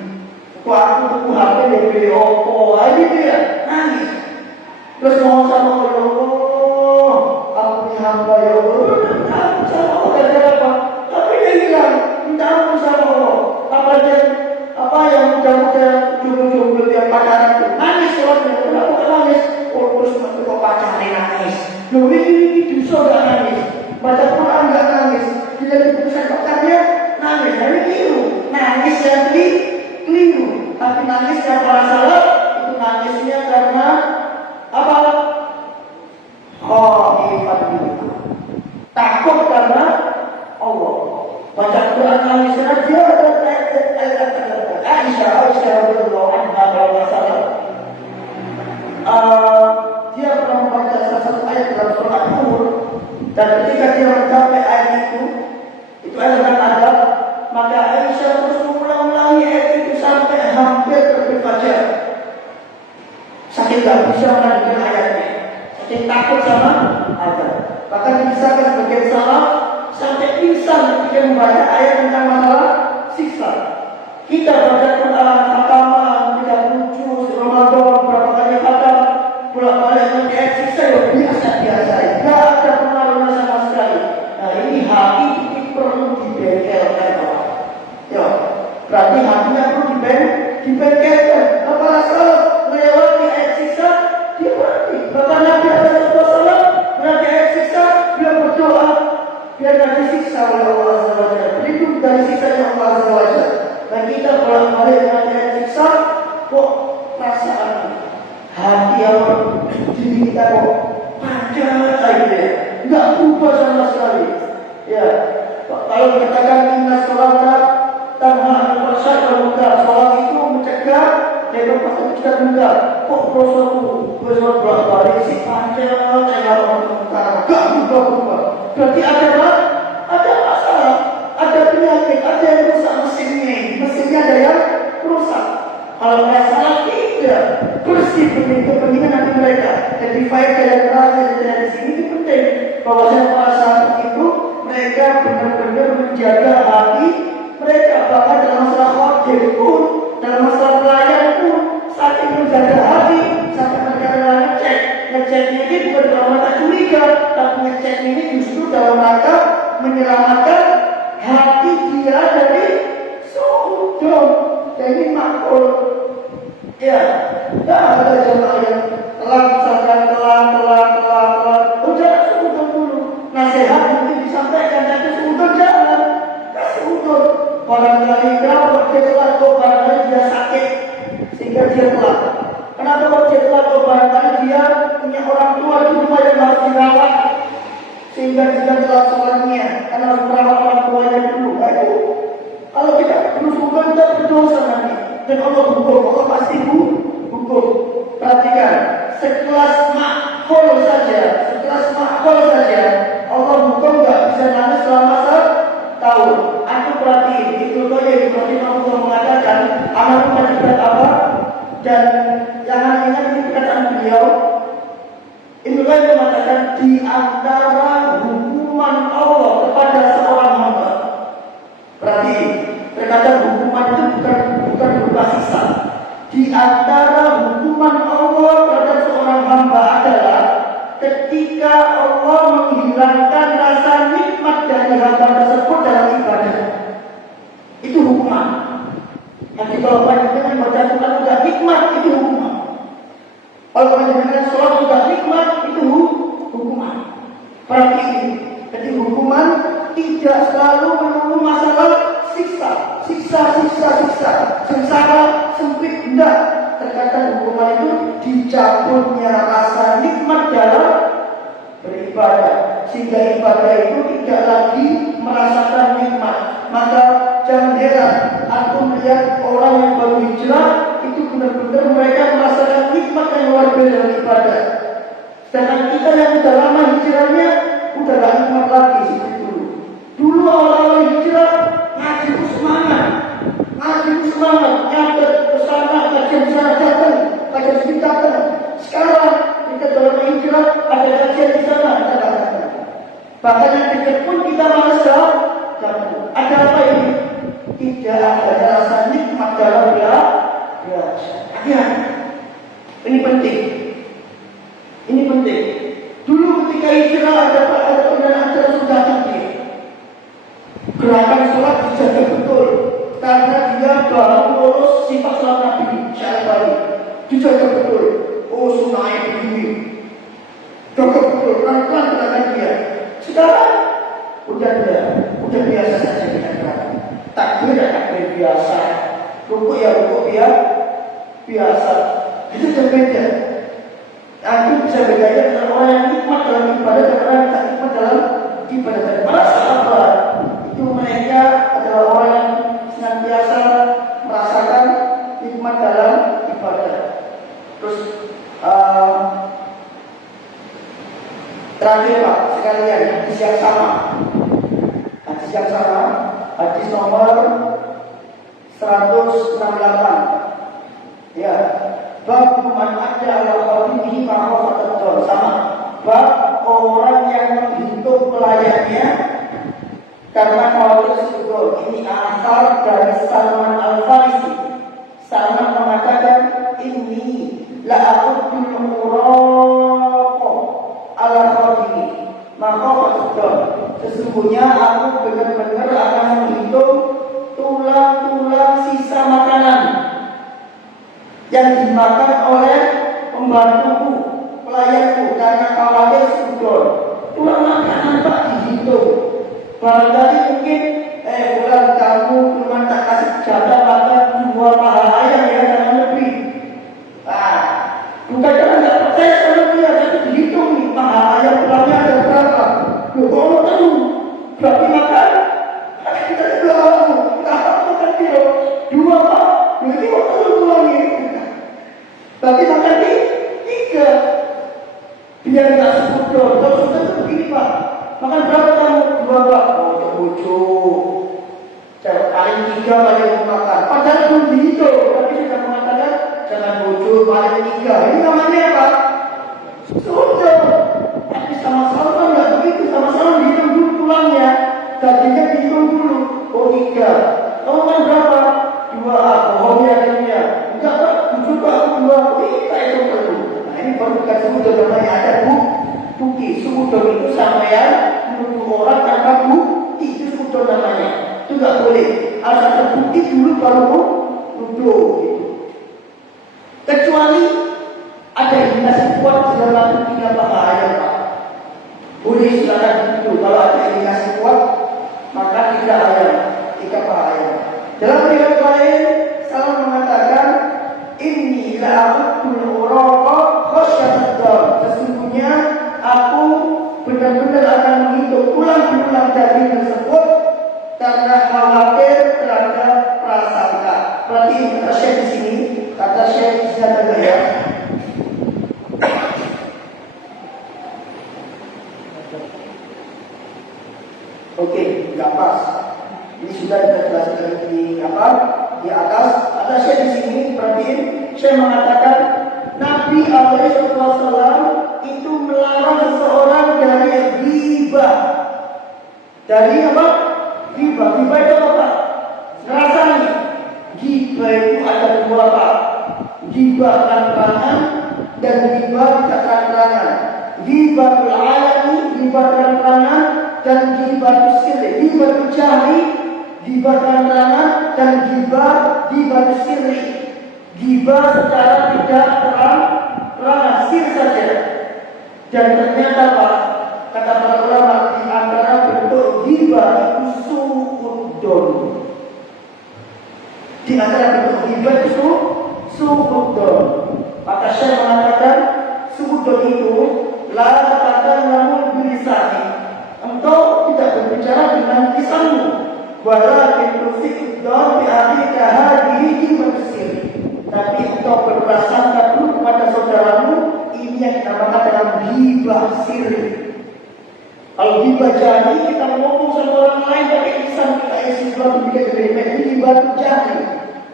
Kok aku HP dari Oppo, aja dia nangis. Terus mau sama Allah, aku punya hamba ya Allah. Aku sama Allah apa? Tapi dia bilang minta ampun sama Allah. Apa yang mudah-mudahan jomblo-jomblo yang pacaran itu nangis sholatnya, kenapa nangis? Oh terus kok pacaran nangis? Loh ini dosa gak nangis, baca Quran gak nangis, tidak diputuskan pacarnya nangis, jadi keliru. Nangis yang keliru, tapi nangis yang para salaf itu nangisnya karena apa? Khaifat itu, takut karena Allah. Baca Quran nangis karena dia ada Aisyah radhiyallahu anha Maka Aisyah terus mengulang-ulangi ayat itu sampai hampir terbit fajar. Saking gak bisa melanjutkan ayatnya, saking takut sama ayat. Bahkan dikisahkan sebagian salaf sampai pingsan ketika membaca ayat tentang masalah siksa. Kita baca Quran, khataman, 30 juz, Ramadan, berapa kali khatam, bolak-balik dengan ayat siksa ya biasa-biasa. Gak ada pengaruhnya sama sekali. Nah ini hati ini perlu dibengkelkan. Ya, berarti hatinya perlu dibengkelkan. Para salaf melewati ayat siksa, dia berarti. Bahkan Nabi SAW melewati ayat siksa, beliau berdoa biar tidak disiksa oleh Allah Azza wa Jalla. Berlindung dari siksa yang Allah Azza wa Jalla. Dan kita bolak-balik dengan ayat siksa, kok perasaan hati yang diri kita kok panjang aja, nggak berubah sama sekali. Ya, kalau dikatakan inna sholata tanha anil fahsya'i wal munkar, sholat itu mencegah dari perbuatan munkar. Kok Rasulullah bolak-balik si panjang kayak orang munkar, nggak berubah. Berarti ada apa? Ada masalah, ada penyakit, ada yang rusak mesinnya ada yang rusak. Kalau masalah tidak bersih kepentingan hati mereka. Jadi faedah yang terakhir dari sini itu penting bahwa para sahabat itu mereka benar-benar menjaga hati mereka, bahkan dalam masalah khotbah pun, dalam masalah pelayan pun, saking menjaga hati sampai mereka ngeceknya ini bukan dalam rangka curiga, tapi ngeceknya ini justru dalam rangka menyelamatkan hati dia dari suudon. Jadi makhluk, ya, tidak ada jemaah yang telan, udah suudon dulu. Nasihat mungkin disampaikan, tapi suudon jangan, kasih suudon. Barangkali kenapa dia telat, kok barangkali dia sakit sehingga dia telat. Kenapa kok dia telat, kok barangkali dia punya orang tua di rumah yang harus dirawat sehingga dia telat sholatnya karena harus merawat orang tuanya dulu. Itu kalau tidak bersyukur kita berdosa nanti, dan Allah hukum, Allah pasti hukum. Perhatikan, sekelas makhol saja, Allah hukum nggak bisa nangis selama setahun. Aku perhatiin, itu saja yang seperti Allah mengatakan, anak menjadi apa? Dan jangan ingat ini perkataan beliau. Itu saja mengatakan di antara hukuman Allah kepada seorang hamba. Berarti terkadang hukuman itu bukan berupa siksa. Di antara hukuman Allah terhadap seorang hamba adalah ketika Allah menghilangkan rasa nikmat dari hamba tersebut dalam ibadah. Itu hukuman. Nanti kalau panjenengan baca Quran sudah nikmat, itu hukuman. Kalau panjenengan sholat sudah nikmat, itu hukuman. Berarti ini, jadi hukuman tidak selalu menunggu masalah siksa, sengsara, sempit, enggak. Terkadang hukuman itu dicabutnya rasa nikmat dalam beribadah, sehingga ibadah itu tidak lagi merasakan nikmat. Maka jangan heran, aku melihat orang yang baru hijrah itu benar-benar mereka merasakan nikmat yang luar biasa dalam ibadah. Sedangkan kita yang sudah lama hijrahnya udah gak nikmat lagi seperti dulu. Dulu awal-awal hijrah ngaji semangat, nyatet kesana, kajian sana datang, kajian sini datang. Sekarang kita dalam hijrah ada kajian di sana, kita datang. Bahkan yang dekat pun kita malas datang. Ada apa ini? Tidak ada rasa nikmat dalam belajar. Ini penting. Dulu ketika hijrah ada pendanaan sudah tadi. Gerakan sholat dijaga betul karena dia baru lulus sifat sholat Nabi syarat baru. Dijaga betul. Oh sunahnya begini. Jaga betul. Pelan-pelan gerakan dia. Sekarang udah biasa saja kita gerakan. Takbir biasa. Rukuk biasa. Itu berbeda. Aku bisa bedanya dengan orang yang nikmat dalam ibadah dan orang yang tak nikmat dalam ibadah. Para sahabat itu mereka adalah orang yang senantiasa merasakan nikmat dalam ibadah. Terus terakhir Pak sekalian, hadis yang sama hadis nomor 168. Ya, bab man ada ala qadimihi ma'afatul sama. Bab orang yang menghitung pelayannya karena khawatir sudut. Ini asal dari Salman Al-Farisi. Salman mengatakan, ini la aqudul muraqo ala qadimi ma'afatul. Sesungguhnya aku benar-benar akan menghitung tulang-tulang sisa makanan yang dimakan oleh pembantuku, pelayanku, karena khawatir sudut. Tulang makanan Pak dihitung. Barangkali mungkin bulan kamu cuma tak kasih jatah makan 2 paha ayam ya, jangan lebih. Bukan karena nggak percaya sama dia, tapi dihitung nih paha ayam tulangnya ada berapa. Kalau tahu berarti makan kita makan kilo 2 Pak. Berarti waktu tulangnya. Tapi makan nih 3. Biar nggak sudut. Kalau sudah itu begini Pak. Makan berapa kamu? 2 Pak. Oh, bujuk. Paling 3 paling makan. Padahal belum dihitung. Tapi sudah mengatakan jangan bujuk paling 3. Ini namanya apa? Sudut. Tapi sama-sama kan nggak begitu. Sama-sama dihitung dulu tulangnya. Dagingnya dihitung dulu. Oh 3. Kamu kan berapa? 2. Bohongnya akhirnya. Enggak Pak. Bujuk Pak. 2. Kita itu perlu. Nah ini baru bukan sudut namanya. Ada bukti. Sudut itu sampean menuduh orang tanpa bukti. Itu sudut namanya. Itu nggak boleh. Harus ada bukti dulu baru nuduh. Kecuali ada indikasi kuat dalam 3 paha ayam Pak. Boleh silakan itu. Kalau ada indikasi kuat maka 3 ayam, 3 paha ayam. Dalam riwayat lain Salman mengatakan inni la'akul uraqa khasyatad. Sesungguhnya aku benar-benar akan menghitung tulang-tulang daging tersebut karena khawatir terhadap prasangka. Berarti kata Syekh di sini, kata Syekh di sini adalah ya. Oke, nggak pas. Ini sudah dijelaskan di apa? Di atas. Kata Syekh di sini, perhatiin. Syekh mengatakan Nabi SAW itu melarang seseorang dari ghibah. Dari apa? Ghibah. Ghibah itu apa? Rasanya ghibah itu ada 2 Pak. Ghibah terang-terangan dan ghibah tidak terang-terangan. Ghibatul alami, ghibah terang-terangan, dan ghibah sirri. Ghibah jahri, ghibah terang-terangan, dan ghibah sirri. Ghibah secara tidak terang-terangan, sir saja. Dan ternyata Pak, kata para ulama, di antara bentuk ghibah itu su'uddon. Di antara bentuk ghibah itu su'uddon. Maka Syekh mengatakan su'uddon itu la tatakallamu bilisani. Engkau tidak berbicara dengan lisanmu. Walakin tusi'uddon bi akhika hadhihi mansir. Tapi engkau berprasangka dulu kepada saudaramu. Ini yang dinamakan dalam ghibah sirri. Kalau ghibah jahri, kita ngomong sama orang lain pakai lisan kita isi sesuatu bikin geremet. Ini ghibah jahri.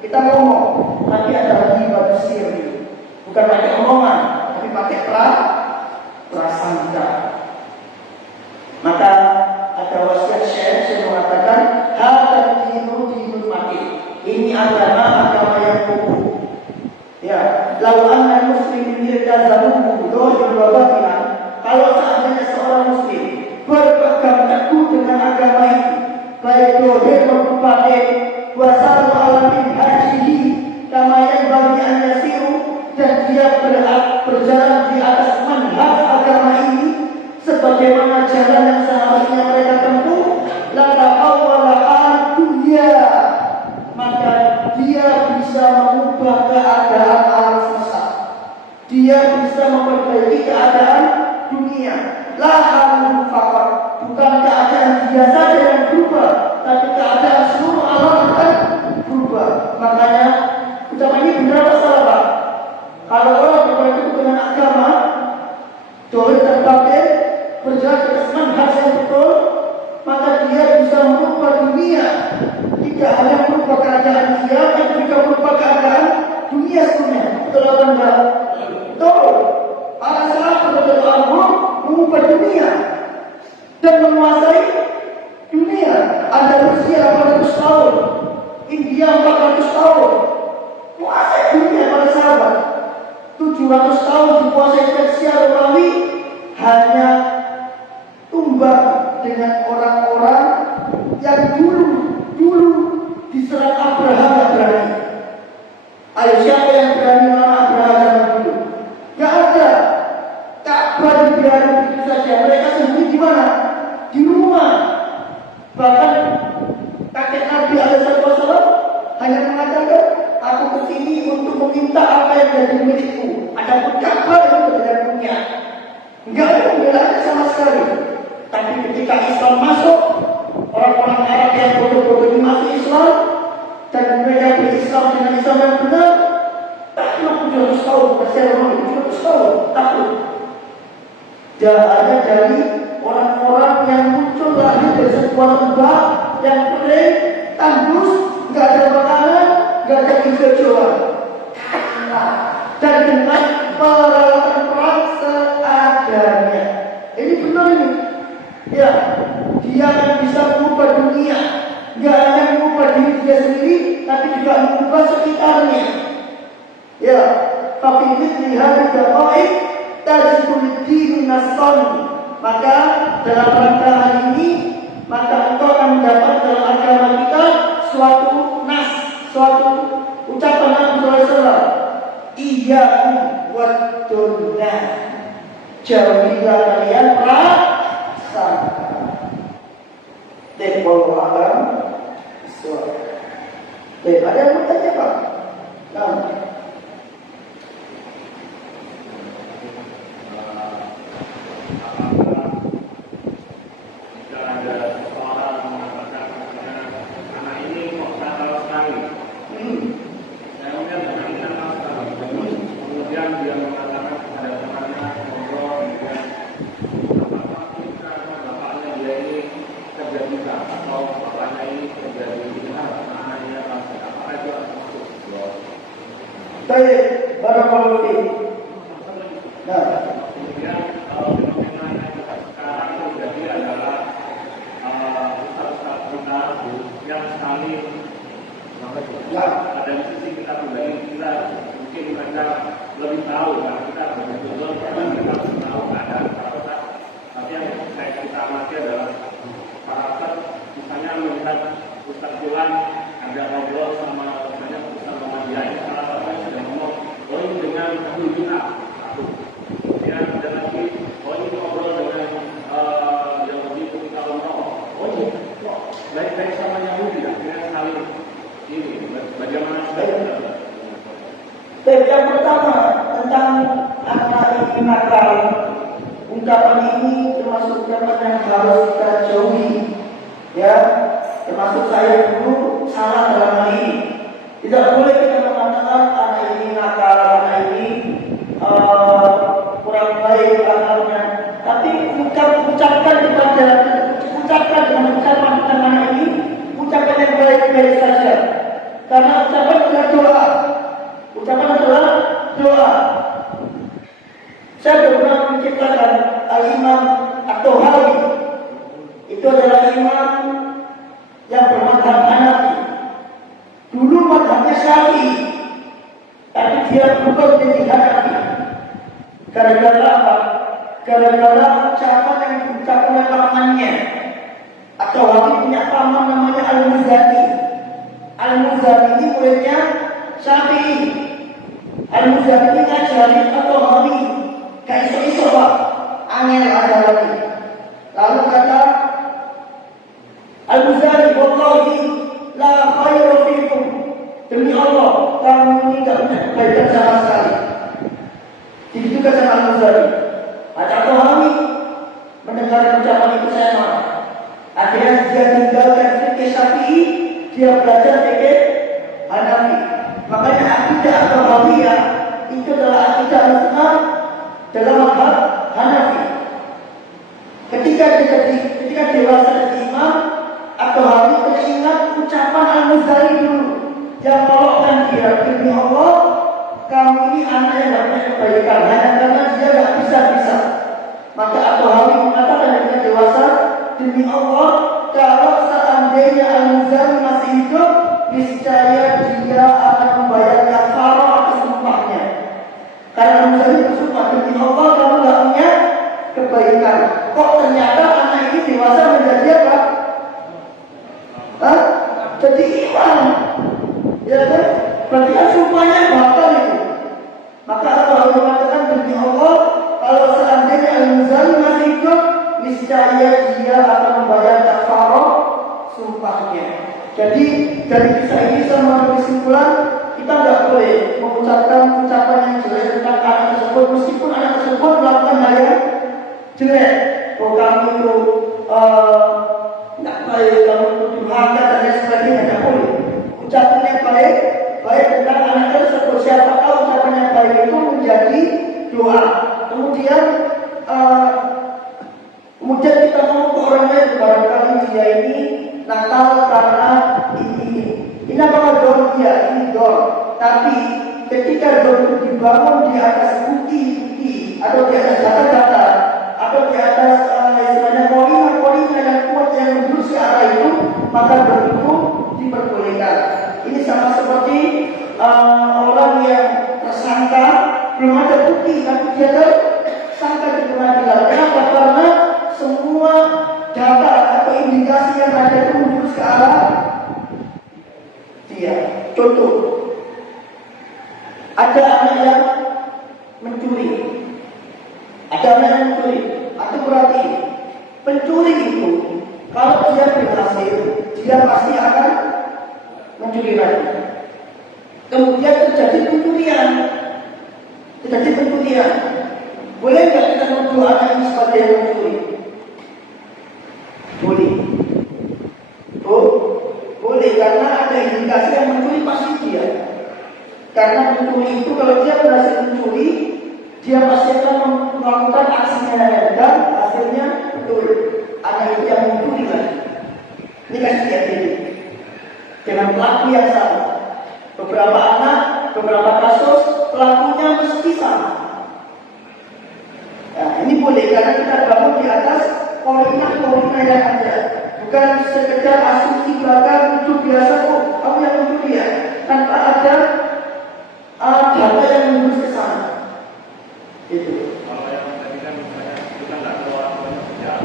Kita ngomong, tapi ada ghibah sirri. Bukan pakai omongan, tapi pakai prasangka. Maka ada wasiat Syekh mengatakan, hadza dinul mati. Ini agama yang kokoh. Ya, lalu anna muslimin yatazamu dohir wa batinan. Kalau seandainya seorang muslim berpegang teguh dengan agama ini, baik dohir maupun batin, wasalu alamin hajihi kama yanbaghi an yasiru, dan dia berjalan di atas manhaj agama ini sebagaimana jalan yang seharusnya mereka tempuh, la hawla dunya, maka dia bisa mengubah keadaan alam semesta. Dia bisa memperbaiki keadaan dunia. La halu faqat, bukan keadaan dia saja yang berubah, tapi keadaan seluruh alam akan berubah. Makanya ucapan ini benar atau salah Pak? Kalau orang berpegang dengan agama, dohir dan batin, berjalan ke manhaj yang betul, maka dia bisa merubah dunia tidak hanya berupa keadaan dia, tapi juga berupa keadaan dunia sebenarnya. Betul apa enggak? Betul. Para sahabat radhiyallahu anhum mengubah dunia dan menguasai dunia. Ada Rusia 800 tahun, India 400 tahun, menguasai dunia para sahabat. 700 tahun dikuasai Persia Romawi, hanya tumbang dengan orang-orang yang dulu diserang Abraham yang berani. Ayo siapa yang berani melawan Abraham zaman dulu? Gak ada. Ka'bah dibiarkan begitu saja. Mereka sembunyi di mana? Di rumah. Bahkan kakek Nabi Alaihissalam hanya mengatakan, aku kesini untuk meminta apa yang menjadi milikku. Adapun Ka'bah itu tidak punya. Enggak ada pembelaannya sama sekali. Tapi ketika Islam masuk, orang-orang Arab yang bodoh-bodoh ini masuk Islam dan mereka berislam dengan Islam yang benar, takluk 700 tahun, Persia Romawi 700 tahun, takluk. Jalannya dari orang-orang yang muncul lahir dari sebuah lembah yang kering, tandus, nggak ada makanan, nggak ada hijauan, dan dengan peralatan perang seadanya. Ini benar ini. Ya, dia akan bisa mengubah dunia. Tidak hanya mengubah diri dia sendiri, tapi juga mengubah sekitarnya. Ya, tapi mithli hadhihi daqaiq tajidul din nasan. Maka dalam rangka hal ini, maka engkau akan mendapat dalam agama kita suatu nas, suatu ucapan Nabi SAW. Iyyakum wad-dunya. Jauhilah kalian prasangka. Wallahu a'lam bishawab. Baik, ada yang bertanya Pak? Nah. Jika ada seseorang mengatakan anak ini kok nakal sekali, saya melihat anak ini nakal sekali. Kemudian dia mengatakan kepada temannya, ngobrol, kemudian apakah karena bapaknya dia ini kerja kita atau bapaknya ini kerja di kita, anaknya apakah itu maksud? Baik, barakallahu fiik. Nah, kemudian fenomena yang sekarang terjadi adalah ustaz-ustaz kita yang sekali ada di sisi kita pribadi, kita mungkin mereka lebih tahu karena kita betul-betul karena kita tahu keadaan para ustaz. Tapi yang saya kita amati adalah para ustaz misalnya melihat ustaz Fulan ada ngobrol sama misalnya ustaz Muhammadiyah, salah satunya sudah ngomong, oh ini dengan ahli kita satu. Kemudian ada lagi, oh ini ngobrol dengan Yahudi ketika umroh. Oh ini kok baik-baik sama Yahudi, akhirnya saling ini bagaimana sebenarnya? Baik, yang pertama tentang anak ini nakal. Ungkapan ini termasuk ungkapan yang harus kita jauhi. Ya, termasuk saya dulu salah dalam hal ini. Tidak boleh kita mengatakan anak ini nakal, anak ini kurang baik akalnya. Tapi ucapkan dengan ucapan tentang anak ini, ucapan yang baik-baik saja. Karena ucapan adalah doa. Ucapan adalah doa. Saya pernah menciptakan Al-Imam At-Tahawi. Itu adalah imam yang bermadhab Hanafi. Dulu madhabnya Syafi'i, tapi dia berubah menjadi Hanafi. Gara-gara apa? Gara-gara ucapan yang diucapkan oleh pamannya. At-Tahawi punya paman namanya Al-Muzani. Al-Muzani ini muridnya Syafi'i. Al-Muzani ini ngajarin At-Tahawi. Gak iso-iso Pak, angel ada lagi. Lalu kata Al-Muzani, wallahi la khairu fikum. Demi Allah, kamu ini tidak punya kebaikan sama sekali. Begitu kata Al-Muzani. At-Tahawi mendengar ucapan itu saya marah. Akhirnya dia tinggalkan fikih Syafi'i, dia belajar fikih Hanafi. Makanya akidah At-Tahawiyah itu adalah akidah Islam dalam mazhab Hanafi. Ketika dewasa jadi imam, At-Tahawi teringat ucapan demi Allah, kamu ini anak yang tidak punya kebaikan hanya karena dia tidak bisa. Maka Abu Hawid mengatakan ketika dewasa, demi Allah, kalau seandainya Al-Muzani masih hidup, niscaya dia akan membayar kafarah atas sumpahnya. Karena Al-Muzani bersumpah, demi Allah kamu tidak punya kebaikan. Kok ternyata anak ini dewasa menjadi apa? Jadi imam. Ya kan? Berarti kan sumpahnya batal itu. Maka Allah mengatakan demi Allah, kalau seandainya Al-Muzani masih hidup, niscaya dia akan membayar kafarah sumpahnya. Jadi dari kisah ini sama kesimpulan, kita tidak boleh mengucapkan ucapan yang jelek tentang anak tersebut, meskipun anak tersebut melakukan hal yang jelek. Oh kamu itu tidak baik, kamu itu durhaka dan lain sebagainya, tidak boleh. Ucapan yang baik tentang anak tersebut, siapa tahu ucapan yang baik itu menjadi doa. Kemudian kita ngomong ke orang lain, barangkali dia ini nakal karena ini adalah dor dia, ini dor. Tapi ketika dor itu dibangun di atas bukti atau di atas data-data atau di atas istilahnya koordinat yang kuat yang menjurus ke arah itu, maka dor itu diperbolehkan. Ini sama seperti orang yang tersangka belum ada bukti tapi dia tersangka di pengadilan. Kenapa? Karena semua data atau indikasi yang ada itu menjurus ke arah dia. Contoh, ada anak yang mencuri. Atau berarti pencuri itu kalau dia berhasil, dia pasti akan mencuri lagi. Kemudian terjadi pencurian. Boleh nggak kita menuduh anak ini sebagai yang mencuri? Boleh, karena ada indikasi yang mencuri pasti dia. Karena pencuri itu kalau dia berhasil mencuri, dia pasti akan melakukan aksinya dan hasilnya betul. Anak itu yang mencuri lagi. Ini kasih lihat ini. Dengan pelaku yang sama. Beberapa kasus pelakunya mesti sama. Nah, ini boleh karena kita bangun di atas koordinat yang ada. Bukan sekedar asumsi belakang itu biasa kok kamu yang mencuri ya, tanpa ada data yang menunjuk ke sana. Itu. Kalau yang tadi kan misalnya kita nggak tahu orang sejarah,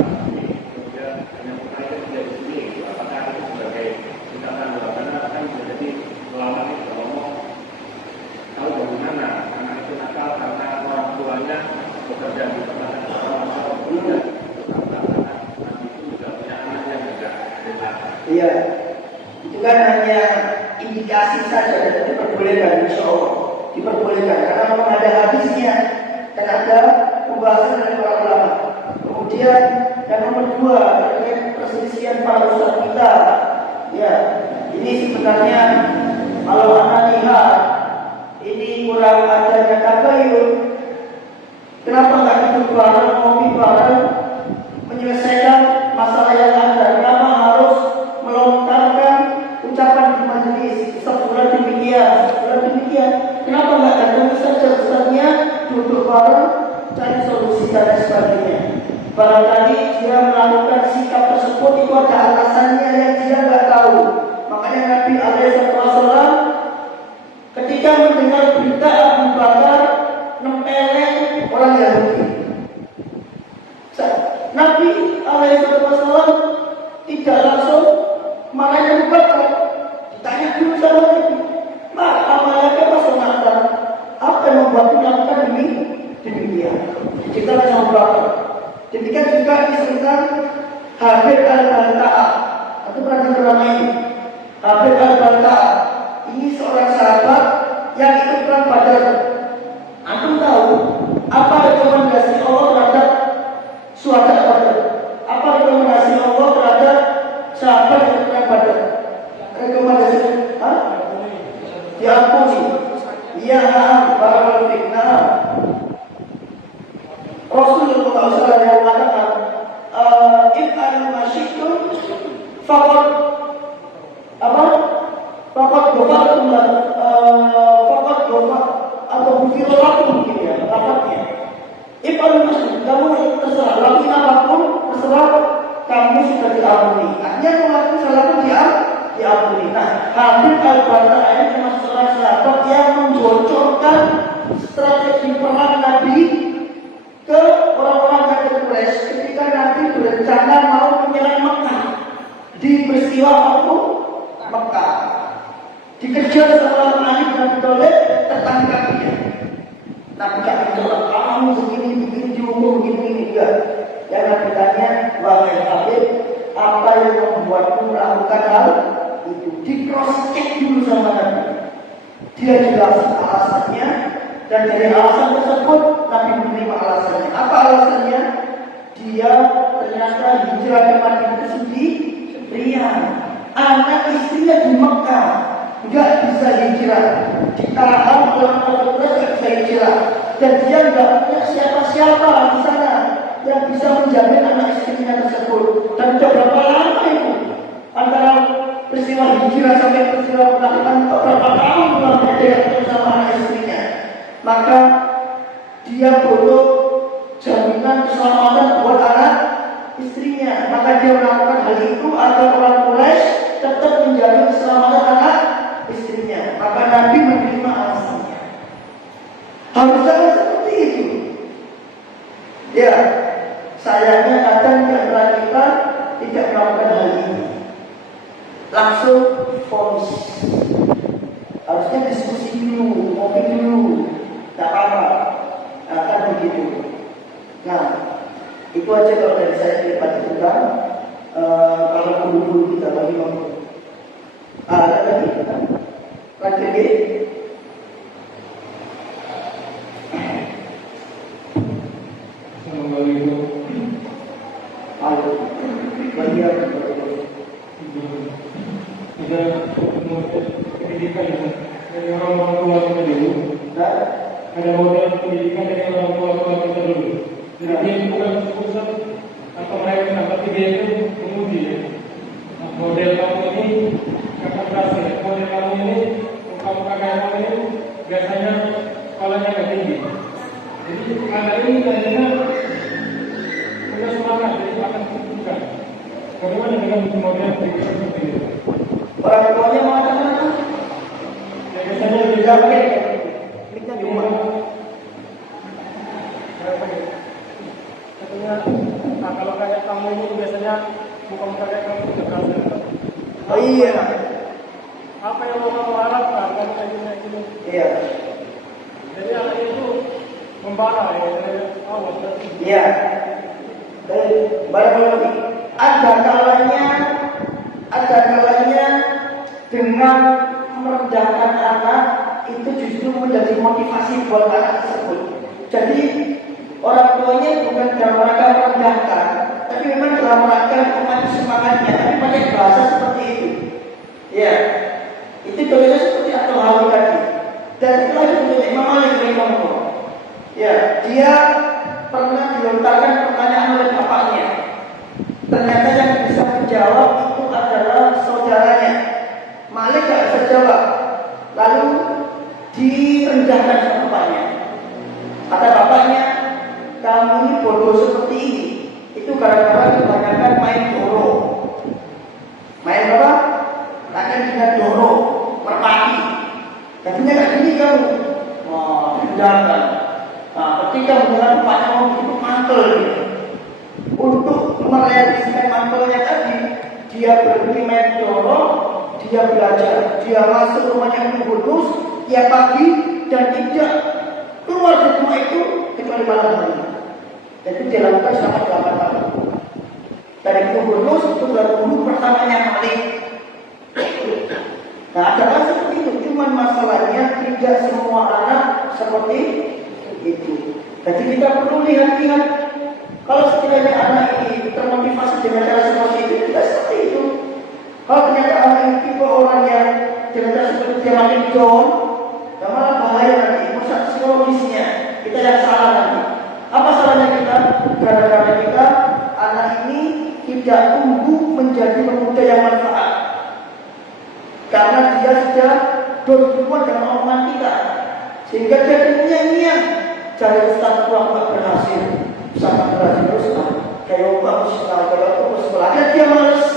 kemudian hanya mengenai tidak di sini, apakah itu sebagai tindakan karena kan menjadi selama ini ngomong tahu bagaimana anak itu nakal karena orang tuanya bekerja di tempat orang tua punya Iya, itu kan hanya indikasi saja dan diperbolehkan, insya Allah diperbolehkan karena memang ada hadisnya dan ada pembahasan dari para ulama. Kemudian yang nomor 2 terkait perselisihan para ustaz kita, ya ini sebenarnya kalau anda lihat ini kurang adanya tabayun. Kenapa nggak duduk bareng, ngopi bareng, menyelesaikan masalah yang ada? Kenapa harus melontarkan ucapan di majelis sebulan demikian? Kenapa nggak datang saja ustaznya, duduk bareng, cari solusi dan sebagainya? Barangkali dia melakukan sikap tersebut itu ada alasannya yang dia nggak tahu. Makanya Nabi SAW ketika mendengar berita Abu Bakar nempeleng orang Yahudi, Nabi SAW tidak langsung marahnya Abu Bakar. Ditanya dulu sama Nabi, "Mak, amalnya apa sunatan? Apa yang membuat melakukan ini demikian?" Kita sama Abu Bakar. Demikian juga diceritakan Habib al-Balta'ah. Atau pernah drama ini. Habib al-Balta'ah ini seorang sahabat yang ikut perang Badar. Antum tahu apa rekomendasi Allah terhadap syuhada Badar? Apa rekomendasi Allah terhadap sahabat yang ikut perang Badar? Rekomendasi diampuni. Iya, barakallahu fiik. Rasulullah SAW yang mengatakan, "If'alu ma syi'tum faqad ghafartum apapun gitu ya, rapatnya. Ifalul masjid, kamu terserah, lakuin apapun, terserah, kamu sudah diampuni. Artinya melakukan salah itu diampuni. Nah, Habib al-Barta ini termasuk seorang sahabat yang membocorkan strategi perang Nabi ke orang-orang kafir Quraisy ketika Nabi berencana mau menyerang Mekah di peristiwa waktu Mekah. Dikejar sama Ali bin Abi Thalib, tertangkap dia. Nabi gak menjawab, kamu begini dihukum begini dia. Yang Nabi tanya, wahai Habib, apa yang membuatmu melakukan hal itu? Di cross check dulu sama Nabi. Dia jelaskan alasannya, dan dari alasan tersebut Nabi menerima alasannya. Apa alasannya? Dia ternyata hijrah ke Madinah itu sendirian. Anak istrinya di Mekah, nggak bisa hijrah. Ditahan oleh orang tua, nggak bisa hijrah. Dan dia nggak punya siapa-siapa di sana yang bisa menjamin anak istrinya tersebut. Dan sudah berapa lama itu antara peristiwa hijrah sampai peristiwa melakukan beberapa tahun lamanya dia ketemu sama anak istrinya. Maka dia butuh jaminan keselamatan buat anak istrinya. Maka dia melakukan hal itu agar orang Quraisy tetap menjamin keselamatan anak istrinya. Maka Nabi menerima alasannya. Harusnya seperti itu. Ya, sayangnya kadang kita tidak melakukan hal ini. Langsung fokus. Harusnya diskusi dulu, ngopi dulu. Tak apa, akan begitu. Nah, itu aja kalau dari saya pribadi tentang kalau guru-guru kita bagi waktu. Ada lagi, lagi lagi. Assalamualaikum. Halo, bagi apa? Ada pendidikan dari orang tua kita dulu. Ada model pendidikan dari orang tua kita dulu. Jadi dia bukan pusat atau mereka, tapi dia itu menguji ya. Nah, model kamu ini kakak berhasil. Model kamu ini, kamu kakak kamu ini biasanya sekolahnya nggak tinggi. Jadi ada ini kayaknya punya semangat, jadi akan bukan. Bagaimana dengan model pendidikan seperti itu? Orang tuanya mengatakan apa? Ya, biasanya lebih Jamin, kliknya di rumah. Katanya, nah kalau kayak kamu ini biasanya muka-muka kayak kamu tidak berhasil. Oh iya, Apa yang mau kamu harapkan kamu kayak gini? iya, Jadi anak itu membara ya dari awal. iya. Balik lagi. Ada kalanya dengan merendahkan anak itu justru menjadi motivasi buat anak tersebut. Jadi orang tuanya bukan dalam rangka merendahkan, tapi memang dalam rangka memacu semangatnya, tapi pakai bahasa seperti itu. Ya, itu contohnya seperti Abdul Halim tadi. Dan itulah contohnya Imam Malik rahimahullah. Ya, dia pernah dilontarkan pertanyaan oleh bapaknya. Ternyata yang bisa menjawab itu adalah saudaranya. Malik gak bisa jawab. Lalu direndahkan sama bapaknya. Kata bapaknya, kamu ini bodoh seperti ini. Itu gara-gara kebanyakan main doro. Main apa? Main dengan doro, merpati. Jadinya gak gini kamu. Wah, rendahkan. Nah, ketika mendengar bapaknya mau begitu mantel gitu. Untuk merealisasikan mantelnya tadi, dia berhenti main doro, dia belajar, dia masuk rumahnya Ibnu Qudus tiap pagi dan tidak keluar dari rumah itu kecuali malam hari. Dan itu dilakukan selama 8 tahun. Dari Ibnu Qudus itu baru guru pertamanya Malik. Nah, adalah seperti itu. Cuman masalahnya tidak semua anak seperti itu. Jadi kita perlu lihat-lihat. Kalau sekiranya anak ini termotivasi dengan cara seperti itu, tidak seperti itu. Kalau ternyata anak ini tipe orang yang dengan cara seperti itu dia makin down, dan malah bahaya nanti. Pusat psikologisnya kita yang salah nanti. Apa salahnya kita? Gara-gara kita anak ini tidak tumbuh menjadi pemuda yang manfaat. Karena dia sudah down duluan dengan omongan kita. Sehingga dia kenyang-nyang. Cari ustaz tua nggak berhasil, sangat berhasil terus lah. Kayak bagus sekali, kayak bagus sekali. Akhirnya dia males,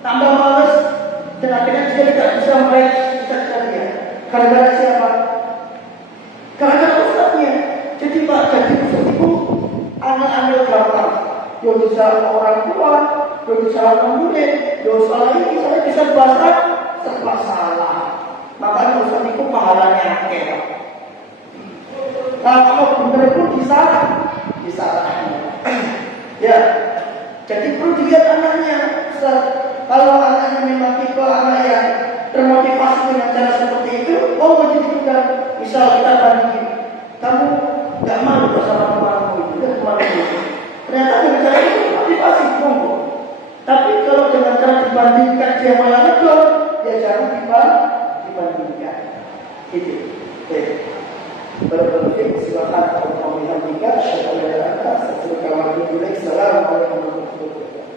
tambah males, dan akhirnya dia tidak bisa meraih cita-cita dia. Gara-gara siapa? Gara-gara ustaznya. Jadi Pak, jadi ustaz itu anak-anak gampang. Dia bisa orang tua, dia bisa orang murid, dia salah ini, saya bisa bahasa serba salah. Makanya ustaz itu pahalanya akeh. Nah, kalau benar pun disalah. Ya, jadi perlu dilihat anaknya. Kalau anaknya memang tipe anak yang termotivasi dengan cara seperti itu, oh jadi juga. Misal kita bandingin, kamu nggak malu bersama temanmu itu, dan temanmu itu. Ternyata dengan cara itu motivasi monggo. Tapi kalau dengan cara dibandingkan dia malah ngedor, ya jangan dibandingkan. Itu. Berbentuk silakan kalau mau bihamdika, syaitan dan atas. Assalamualaikum warahmatullahi wabarakatuh.